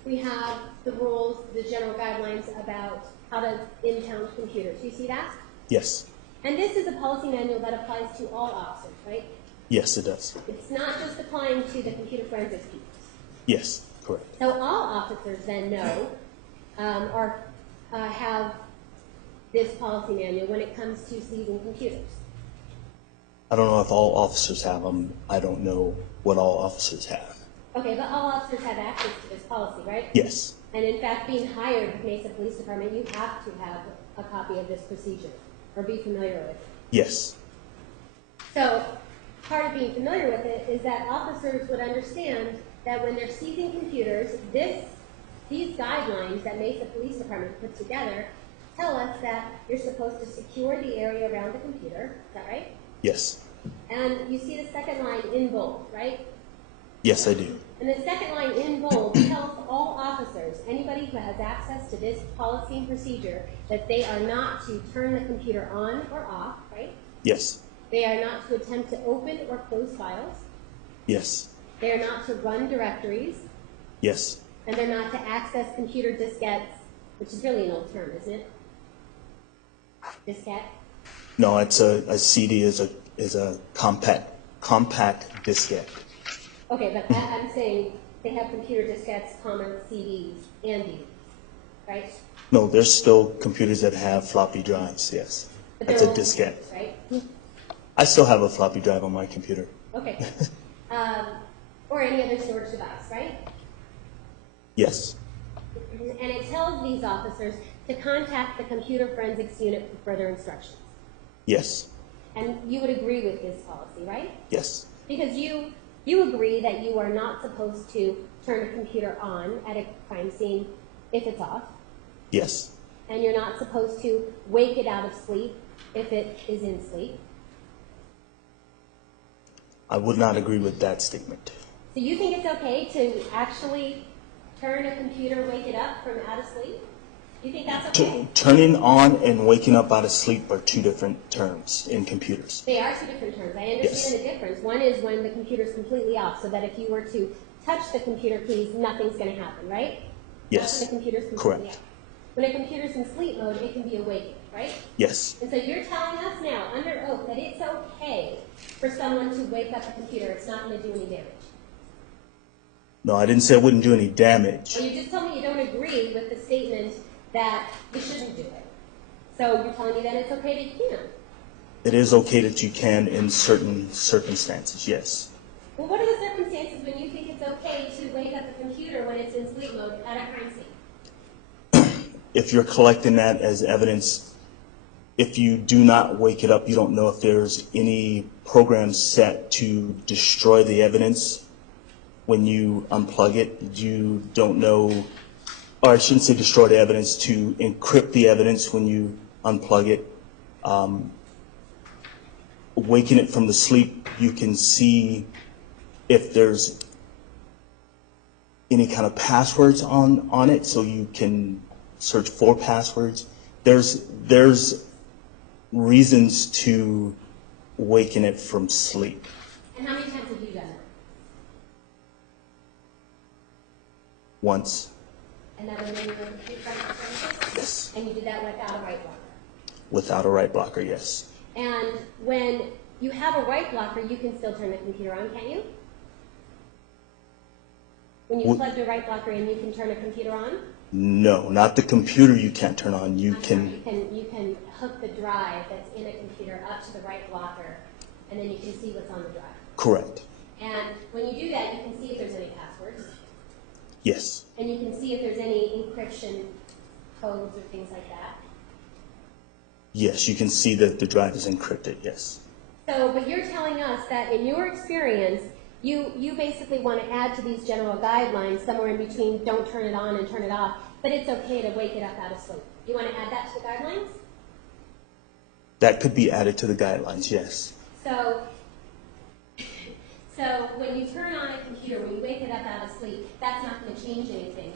we have the rules, the general guidelines about how to impound computers. Do you see that? Yes. And this is a policy manual that applies to all officers, right? Yes, it does. It's not just applying to the computer forensics people. Yes, correct. So all officers then know or have this policy manual when it comes to seizing computers. I don't know if all officers have them. I don't know what all officers have. Okay, but all officers have access to this policy, right? Yes. And in fact, being hired with Mesa Police Department, you have to have a copy of this procedure or be familiar with it. Yes. So part of being familiar with it is that officers would understand that when they're seizing computers, these guidelines that Mesa Police Department put together tell us that you're supposed to secure the area around the computer. Is that right? Yes. And you see the second line in bold, right? Yes, I do. And the second line in bold tells all officers, anybody who has access to this policy and procedure, that they are not to turn the computer on or off, right? Yes. They are not to attempt to open or close files. Yes. They are not to run directories. Yes. And they're not to access computer diskettes, which is really an old term, isn't it? Diskette. No, it's a CD is a compact diskette. Okay, but I'm saying they have computer diskettes, CDs, and DVDs, right? No, there's still computers that have floppy drives, yes. But That's they're a old diskette. computers, right? I still have a floppy drive on my computer. Okay. Or any other storage device, right? Yes, And it tells these officers to contact the computer forensics unit for further instructions. yes, And you would agree with this policy, right? yes, Because you agree that you are not supposed to turn a computer on at a crime scene if it's off, yes. and you're not supposed to wake it out of sleep if it is in sleep. I would not agree with that statement. So you think it's okay to actually turn a computer, wake it up from out of sleep? You think that's okay? Turning on and waking up out of sleep are two different terms in computers. They are two different terms. I understand the difference. One is when the computer's completely off, so that if you were to touch the computer keys, nothing's going to happen, right? Yes, That's when the computer's completely correct. off. When a computer's in sleep mode, it can be awakened, right? Yes, And so you're telling us now, under oath, that it's okay for someone to wake up a computer. It's not going to do any damage. no, I didn't say it wouldn't do any damage. Well, you just told me you don't agree with the statement that you shouldn't do it. So you're telling me that it's okay that you can. It is okay that you can in certain circumstances, yes. Well, what are the circumstances when you think it's okay to wake up a computer when it's in sleep mode at a crime scene? If you're collecting that as evidence, if you do not wake it up, you don't know if there's any program set to destroy the evidence when you unplug it. You don't know, or I shouldn't say destroy the evidence, to encrypt the evidence when you unplug it. Waking it from the sleep, you can see if there's any kind of passwords on it, so you can search for passwords. There's reasons to waken it from sleep. And how many times have you done that? Once, And that was when you were in computer forensics? yes. And you did that without a right blocker. Without a right blocker, yes. And when you have a right blocker, you can still turn the computer on, can't you? When you What- plug the right blocker in, you can turn a computer on? No, not the computer you can't turn on. You I'm sorry, can, you can hook the drive that's in a computer up to the right blocker, and then you can see what's on the drive. correct, And when you do that, you can see if there's any passwords, yes. and you can see if there's any encryption codes or things like that. Yes, you can see that the drive is encrypted, yes. So, but you're telling us that in your experience, you basically want to add to these general guidelines somewhere in between don't turn it on and turn it off, but it's okay to wake it up out of sleep. You want to add that to the guidelines? That could be added to the guidelines, yes. So when you turn on a computer, when you wake it up out of sleep, that's not going to change anything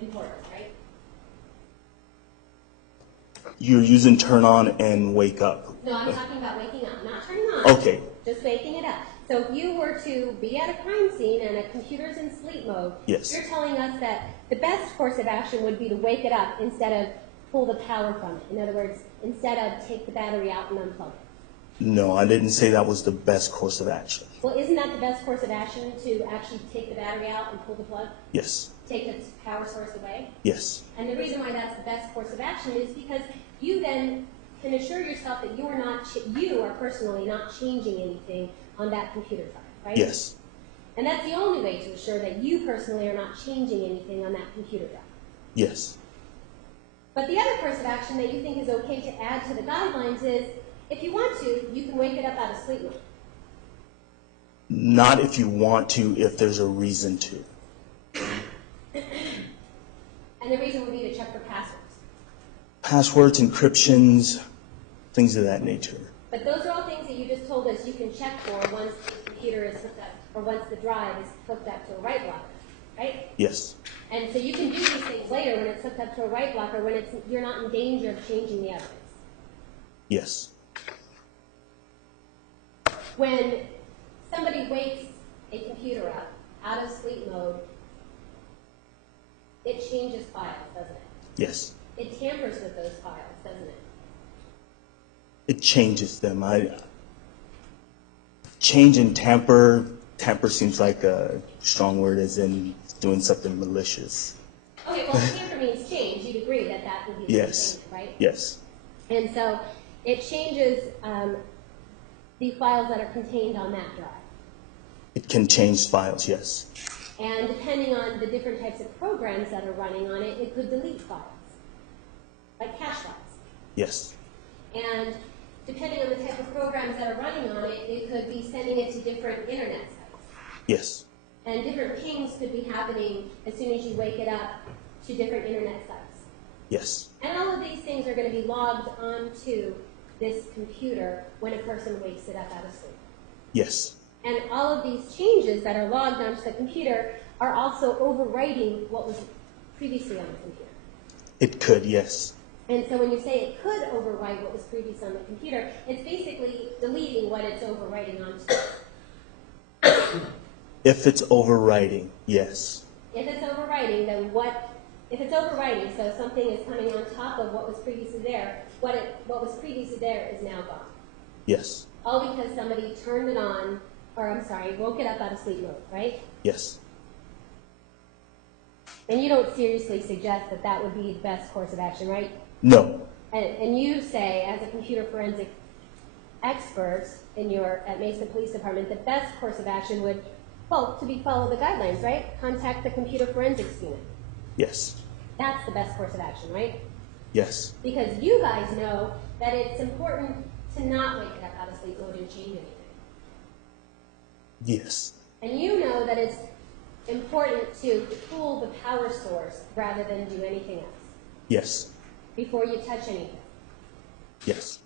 important, right? You're using turn on and wake up. No, I'm talking about waking up, not turning on. Okay, Just waking it up. So if you were to be at a crime scene and a computer's in sleep mode, Yes. you're telling us that the best course of action would be to wake it up instead of pull the power from it. In other words, instead of take the battery out and unplug it. no, I didn't say that was the best course of action. Well, isn't that the best course of action to actually take the battery out and pull the plug? Yes, Take the power source away? yes, And the reason why that's the best course of action is because you then can assure yourself that you are personally not changing anything on that computer drive, right? yes, And that's the only way to assure that you personally are not changing anything on that computer drive. yes. But the other course of action that you think is okay to add to the guidelines is, if you want to, you can wake it up out of sleep mode. Not if you want to, if there's a reason to. And the reason would be to check for passwords. Passwords, encryptions, things of that nature. But those are all things that you just told us you can check for once the computer is hooked up, or once the drive is hooked up to a right blocker, right? Yes, And so you can do these things later when it's hooked up to a right blocker, when you're not in danger of changing the evidence. yes, When somebody wakes a computer up out of sleep mode, it changes files, doesn't it? yes. It tampers with those files, doesn't it? It changes them. Change and tamper. Tamper seems like a strong word, as in doing something malicious. Okay, well, tamper means change. You'd agree that that would be the Yes. same thing, right? Yes. And so it changes the files that are contained on that drive. It can change files. Yes. And depending on the different types of programs that are running on it, it could delete files, like cache files. Yes. And depending on the type of programs that are running on it, it could be sending it to different internet sites. Yes. And different pings could be happening as soon as you wake it up to different internet sites. Yes. And all of these things are going to be logged onto this computer when a person wakes it up out of sleep. Yes. And all of these changes that are logged onto the computer are also overwriting what was previously on the computer. It could. Yes. And so when you say it could overwrite what was previously on the computer, it's basically deleting what it's overwriting onto. If it's overwriting, yes. If it's overwriting, then if it's overwriting, so something is coming on top of what was previously there, what was previously there is now gone. Yes. All because somebody turned it on, woke it up out of sleep mode, right? Yes. And you don't seriously suggest that that would be the best course of action, right? No. And you say, as a computer forensic expert at Mesa Police Department, the best course of action would, follow the guidelines, right? Contact the computer forensics unit. Yes. That's the best course of action, right? Yes. Because you guys know that it's important to not wake it up out of sleep mode and change anything. Yes. And you know that it's important to cool the power source rather than do anything else Yes. before you touch anything. Yes.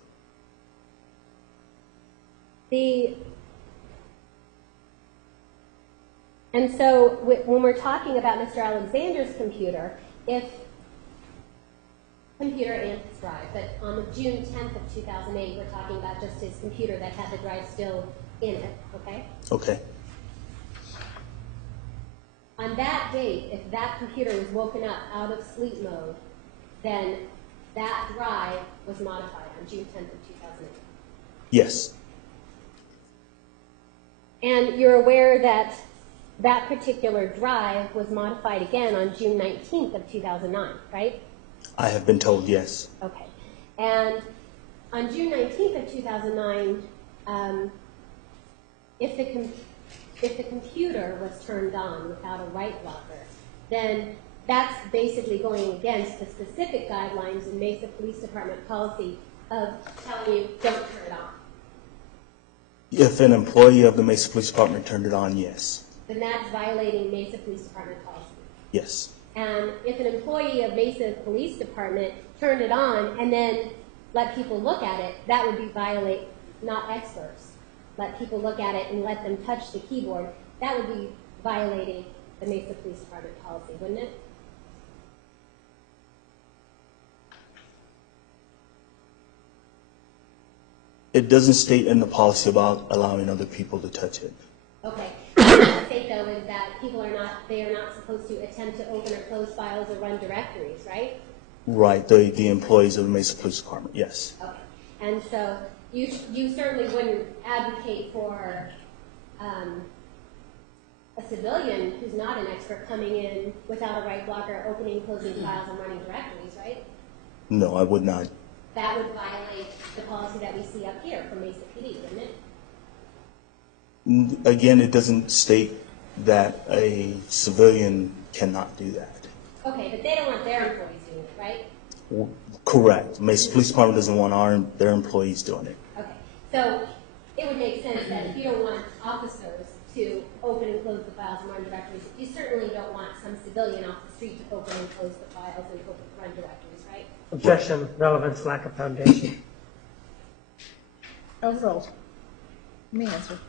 And so when we're talking about Mr. Alexander's computer, if computer and his drive, but on the June 10th of 2008, we're talking about just his computer that had the drive still in it, okay? Okay. On that date, if that computer was woken up out of sleep mode, then that drive was modified on June 10th of 2008. Yes. And you're aware that that particular drive was modified again on June 19th of 2009, right? I have been told yes. Okay. And on June 19th of 2009, if the computer was turned on without a write blocker, then that's basically going against the specific guidelines in Mesa Police Department policy of telling you don't turn it on. If an employee of the Mesa Police Department turned it on, yes. Then that's violating Mesa Police Department policy. Yes. And if an employee of Mesa Police Department turned it on and then let people look at it, that would be not experts. Let people look at it and let them touch the keyboard. That would be violating the Mesa Police Department policy, wouldn't it? It doesn't state in the policy about allowing other people to touch it. Okay. What it does state, though, is that they are not supposed to attempt to open or close files or run directories, right? Right. The employees of the Mesa Police Department, yes. Okay. And so you certainly wouldn't advocate for a civilian who's not an expert coming in without a write blocker, opening, closing files, and running directories, right? No, I would not. That would violate the policy that we see up here from Mesa PD, wouldn't it? Again, it doesn't state that a civilian cannot do that. Okay, but they don't want their employees doing it, right? Correct. Mesa Police Department doesn't want their employees doing it. Okay, so it would make sense that if you don't want officers to open and close the files and run directories, you certainly don't want some civilian off the street to open and close the files and run directories, right? Objection, relevance, lack of foundation. Overruled. Let me answer.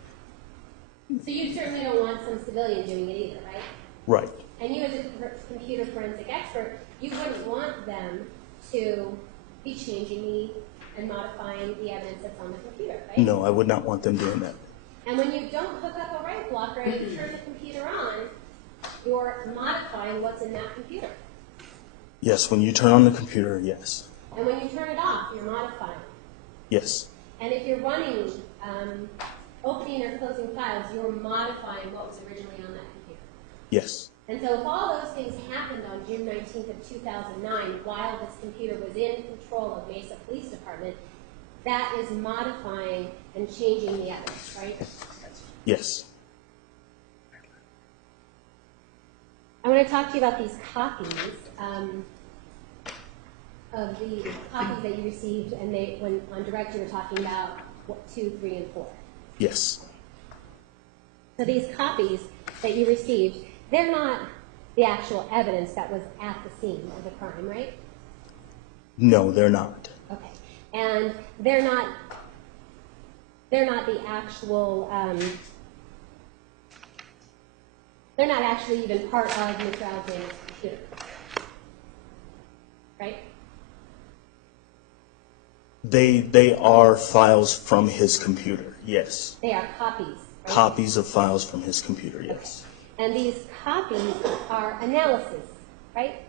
So you certainly don't want some civilian doing it either, right? Right. And you as a computer forensic expert, you wouldn't want them to be changing and modifying the evidence that's on the computer, right? No, I would not want them doing that. And when you don't hook up a write blocker and you turn the computer on, you're modifying what's in that computer. Yes, when you turn on the computer, yes. And when you turn it off, you're modifying. Yes. And if you're running opening or closing files, you're modifying what was originally on that computer. Yes. And so if all those things happened on June 19th of 2009 while this computer was in control of Mesa Police Department, that is modifying and changing the evidence, right? Yes. I want to talk to you about these copies of the copies that you received, and when on direct you were talking about 2, 3, and 4. Yes. So these copies that you received, they're not the actual evidence that was at the scene of the crime, right? No, they're not. Okay. And they're not the actual, they're not actually even part of Mr. Alexander's computer, right? They are files from his computer, yes. They are copies, right? Copies of files from his computer, yes. And these copies are analysis, right?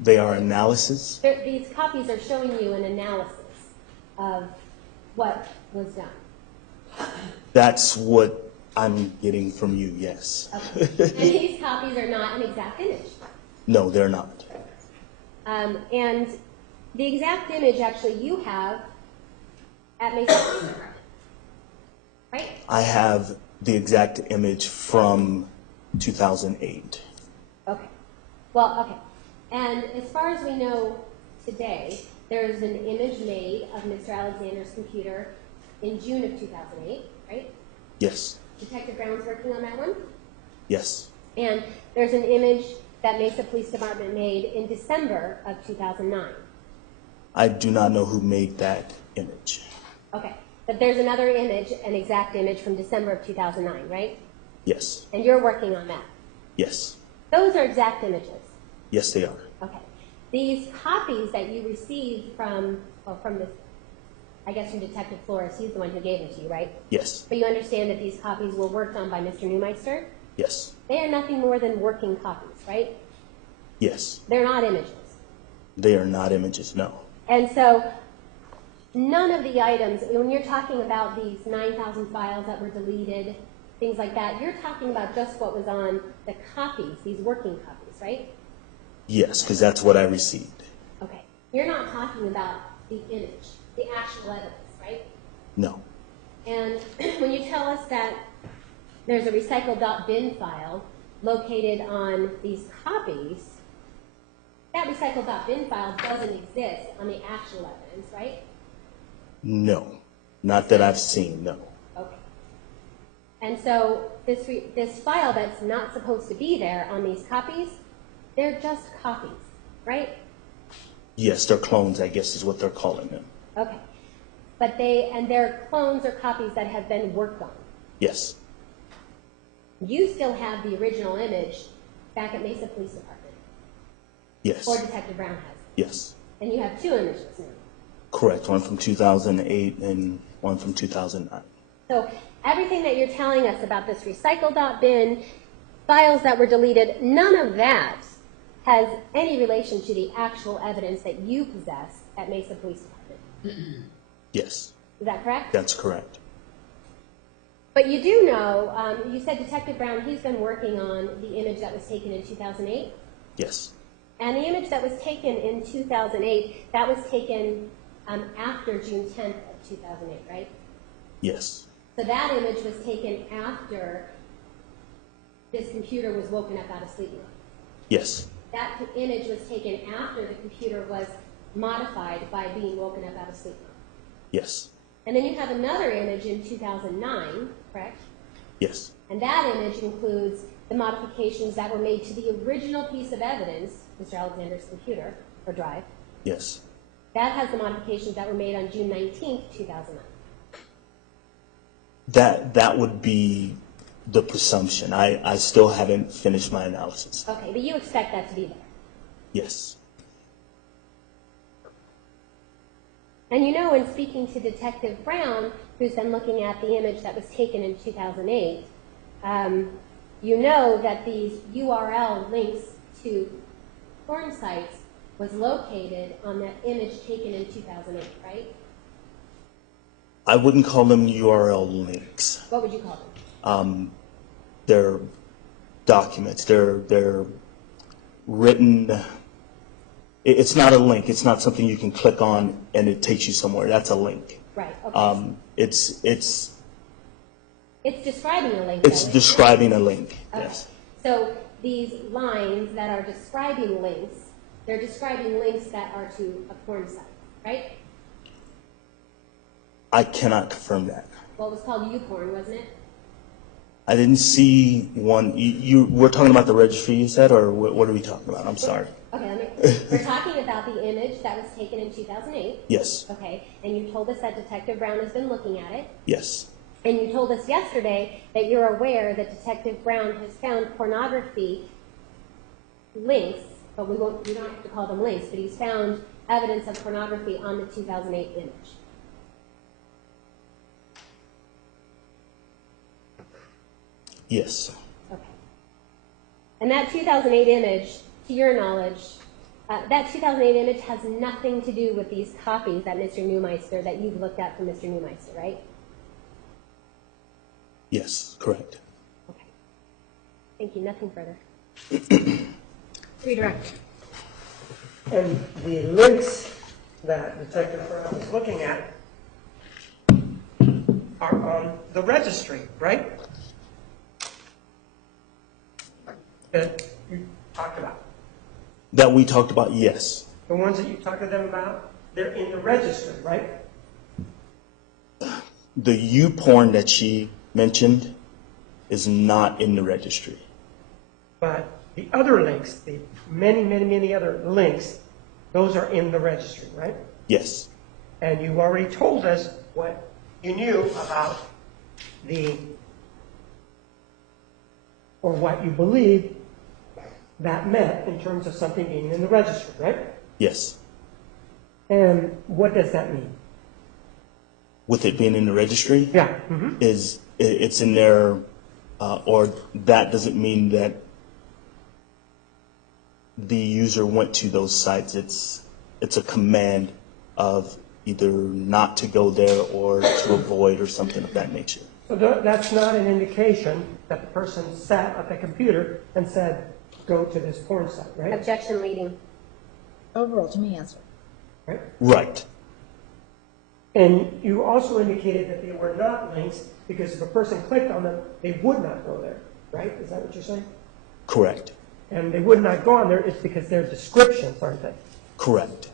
They are analysis? These copies are showing you an analysis of what was done. That's what I'm getting from you, yes. Okay. And these copies are not an exact image. No, they're not. And the exact image actually you have at Mesa Police Department, right? I have the exact image from 2008. Okay. Well, okay. And as far as we know today, there is an image made of Mr. Alexander's computer in June of 2008, right? Yes. Detective Brown's working on that one. Yes. And there's an image that Mesa Police Department made in December of 2009. I do not know who made that image. Okay. But there's another image, an exact image from December of 2009, right? Yes. And you're working on that. Yes. Those are exact images. Yes, they are. Okay. These copies that you received from this, I guess from Detective Flores, he's the one who gave them to you, right? Yes. But you understand that these copies were worked on by Mr. Neumeister? Yes. They are nothing more than working copies, right? Yes. They're not images. They are not images, no. And so none of the items, when you're talking about these 9,000 files that were deleted, things like that, you're talking about just what was on the copies, these working copies, right? Yes, because that's what I received. Okay. You're not talking about the image, the actual evidence, right? No. And when you tell us that there's a recycle.bin file located on these copies, that recycle.bin file doesn't exist on the actual evidence, right? No. Not that I've seen, no. Okay. And so this file that's not supposed to be there on these copies, they're just copies, right? Yes, they're clones, I guess is what they're calling them. Okay. But they're clones or copies that have been worked on. Yes. You still have the original image back at Mesa Police Department. Yes. Or Detective Brown has. Yes. And you have 2 images now. Correct. One from 2008 and one from 2009. So everything that you're telling us about this recycle.bin, files that were deleted, none of that has any relation to the actual evidence that you possess at Mesa Police Department. Yes. Is that correct? That's correct. But you do know, you said Detective Brown, he's been working on the image that was taken in 2008? Yes. And the image that was taken in 2008, that was taken after June 10th of 2008, right? Yes. So that image was taken after this computer was woken up out of sleep mode. Yes. That image was taken after the computer was modified by being woken up out of sleep mode. Yes. And then you have another image in 2009, correct? Yes. And that image includes the modifications that were made to the original piece of evidence, Mr. Alexander's computer or drive. Yes. That has the modifications that were made on June 19th, 2009. That would be the presumption. I still haven't finished my analysis. Okay, but you expect that to be there. Yes. And you know, in speaking to Detective Brown, who's been looking at the image that was taken in 2008, you know that these URL links to porn sites was located on that image taken in 2008, right? I wouldn't call them URL links. What would you call them? They're documents. They're written. It's not a link. It's not something you can click on and it takes you somewhere. That's a link. Right, okay. It's It's describing a link. it's though, isn't it? describing a link. Okay. Yes. So these lines that are describing links, they're describing links that are to a porn site, right? I cannot confirm that. Well, it was called YouPorn, wasn't it? I didn't see one. We're talking about the registry you said, or what are we talking about? I'm sorry. Okay, we're talking about the image that was taken in 2008. Yes. Okay, and you told us that Detective Brown has been looking at it. Yes. And you told us yesterday that you're aware that Detective Brown has found pornography links, but we don't have to call them links, but he's found evidence of pornography on the 2008 image. Yes. Okay. And that 2008 image, to your knowledge, that 2008 image has nothing to do with these copies that Mr. Neumeister, that you've looked at from Mr. Neumeister, right? Yes. Correct. Okay. Thank you. Nothing further. Redirect. And the links that Detective Brown is looking at are on the registry, right? That you talked about. That we talked about. Yes. The ones that you talked to them about, they're in the registry, right? The YouPorn that she mentioned is not in the registry. But the other links, the many other links, those are in the registry, right? Yes. And you already told us what you knew about or what you believe that meant in terms of something being in the registry, right? Yes. And what does that mean? With it being in the registry, Yeah. it's in there, or that doesn't mean that the user went to those sites. It's a command of either not to go there or to avoid or something of that nature. So that's not an indication that the person sat at the computer and said, go to this porn site, right? Objection leading. Overruled. You may answer. Right? Right. And you also indicated that they were not links because if a person clicked on them, they would not go there, right? Is that what you're saying? Correct. And they would not go on there, it's because they're descriptions, aren't they? Correct.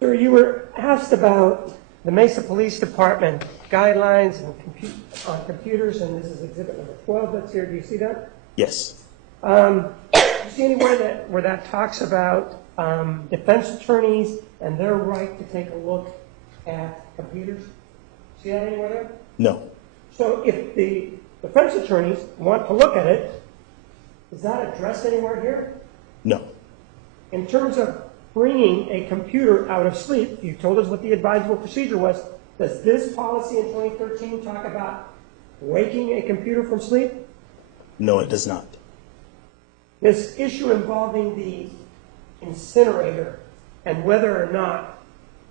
Sir, you were asked about the Mesa Police Department guidelines on computers, and this is exhibit number 12 that's here. Do you see that? Yes. Do you see anywhere where that talks about defense attorneys and their right to take a look at computers? See that anywhere there? No. So if the defense attorneys want to look at it, is that addressed anywhere here? No. In terms of bringing a computer out of sleep, you told us what the advisable procedure was. Does this policy in 2013 talk about waking a computer from sleep? No, it does not. This issue involving the incinerator and whether or not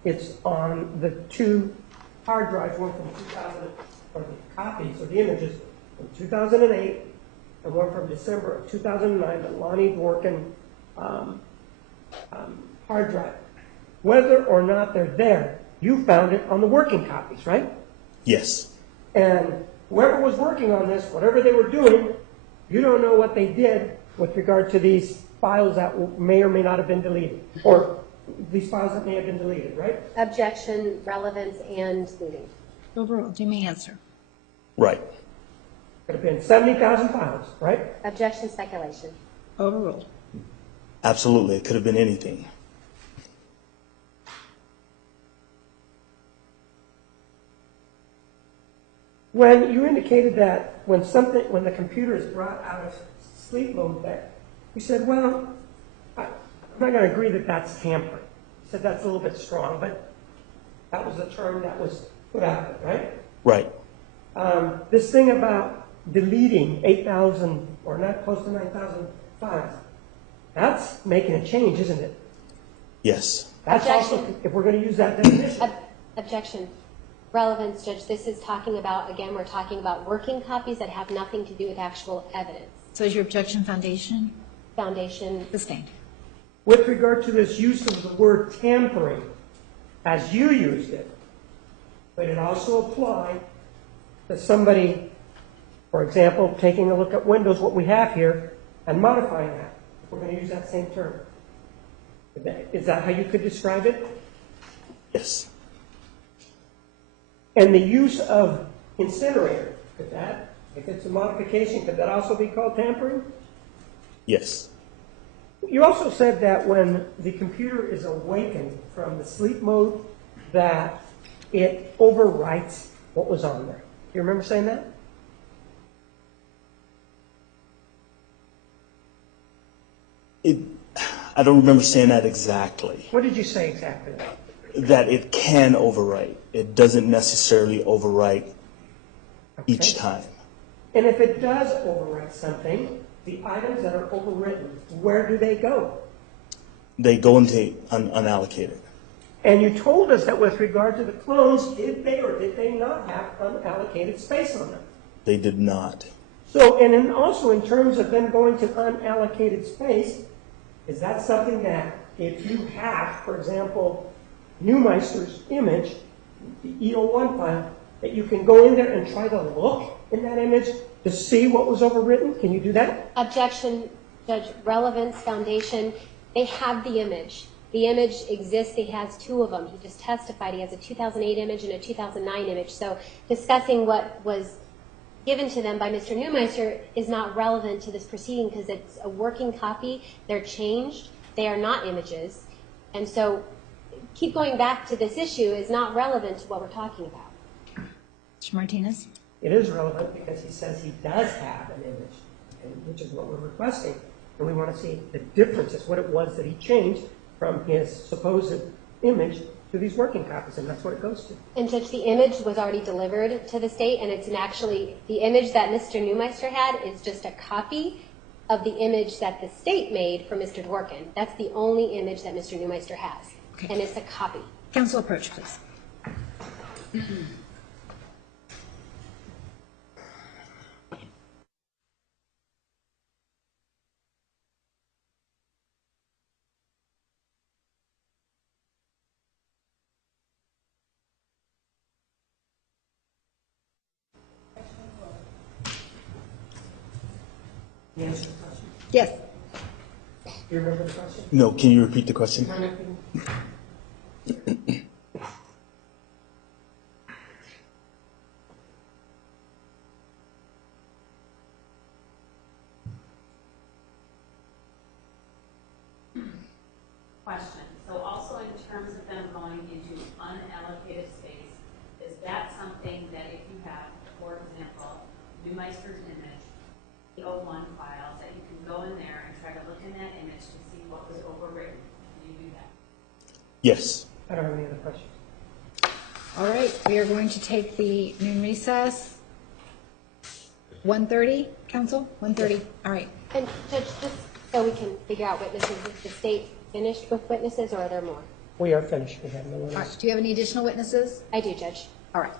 it's on the two hard drives, one from 2000, or the copies or the images from 2008 and one from December of 2009, the Lonnie Dworkin hard drive. Whether or not they're there, you found it on the working copies, right? Yes. And whoever was working on this, whatever they were doing, you don't know what they did with regard to these files that may or may not have been deleted, or these files that may have been deleted, right? Objection, relevance, and leading. Overruled. You may answer. Right. Could have been 70,000 files, right? Objection, speculation. Overruled. Absolutely. It could have been anything. When you indicated that when the computer is brought out of sleep mode, that you said, well, I'm not going to agree that that's tampering. You said that's a little bit strong, but that was the term that was put out there, right? Right. This thing about deleting 8,000 or not close to 9,000 files, that's making a change, isn't it? Yes. That's also, if we're going to use that definition. Objection. Relevance, Judge. This is talking about, again, we're talking about working copies that have nothing to do with actual evidence. So is your objection foundation? Foundation. Sustained. With regard to this use of the word tampering, as you used it, would it also apply to somebody, for example, taking a look at Windows, what we have here, and modifying that? We're going to use that same term. Is that how you could describe it? Yes. And the use of incinerator, could that, if it's a modification, could that also be called tampering? Yes. You also said that when the computer is awakened from the sleep mode, that it overwrites what was on there. Do you remember saying that? I don't remember saying that exactly. What did you say exactly? That it can overwrite. It doesn't necessarily overwrite each time. And if it does overwrite something, the items that are overwritten, where do they go? They go into unallocated. And you told us that with regard to the clones, did they or did they not have unallocated space on them? They did not. So, and then also in terms of them going to unallocated space, is that something that if you have, for example, Neumeister's image, the E01 file, that you can go in there and try to look in that image to see what was overwritten? Can you do that? Objection, Judge. Relevance, foundation. They have the image. The image exists. He has two of them. He just testified. He has a 2008 image and a 2009 image. So discussing what was given to them by Mr. Neumeister is not relevant to this proceeding because it's a working copy. They're changed. They are not images. And so keep going back to this issue is not relevant to what we're talking about. Mr. Martinez? It is relevant because he says he does have an image, which is what we're requesting. And we want to see the differences, what it was that he changed from his supposed image to these working copies, and that's what it goes to. And Judge, the image was already delivered to the state, and it's actually the image that Mr. Neumeister had is just a copy of the image that the state made for Mr. Dworkin. That's the only image that Mr. Neumeister has, Okay. and it's a copy. Council approach, please. You answer the question? Yes. Do you remember the question? No, can you repeat the question? Question. So also in terms of them going into unallocated space, is that something that if you have, for example, Neumeister's image, the O1 files, that you can go in there and try to look in that image to see what was overwritten? Can you do that? Yes. I don't have any other questions. All right, we are going to take the noon recess. 1:30, council? 1:30, all right. And Judge, just so we can figure out witnesses, is the state finished with witnesses, or are there more? We are finished. We have no one All else. right, do you have any additional witnesses? I do, Judge. All right.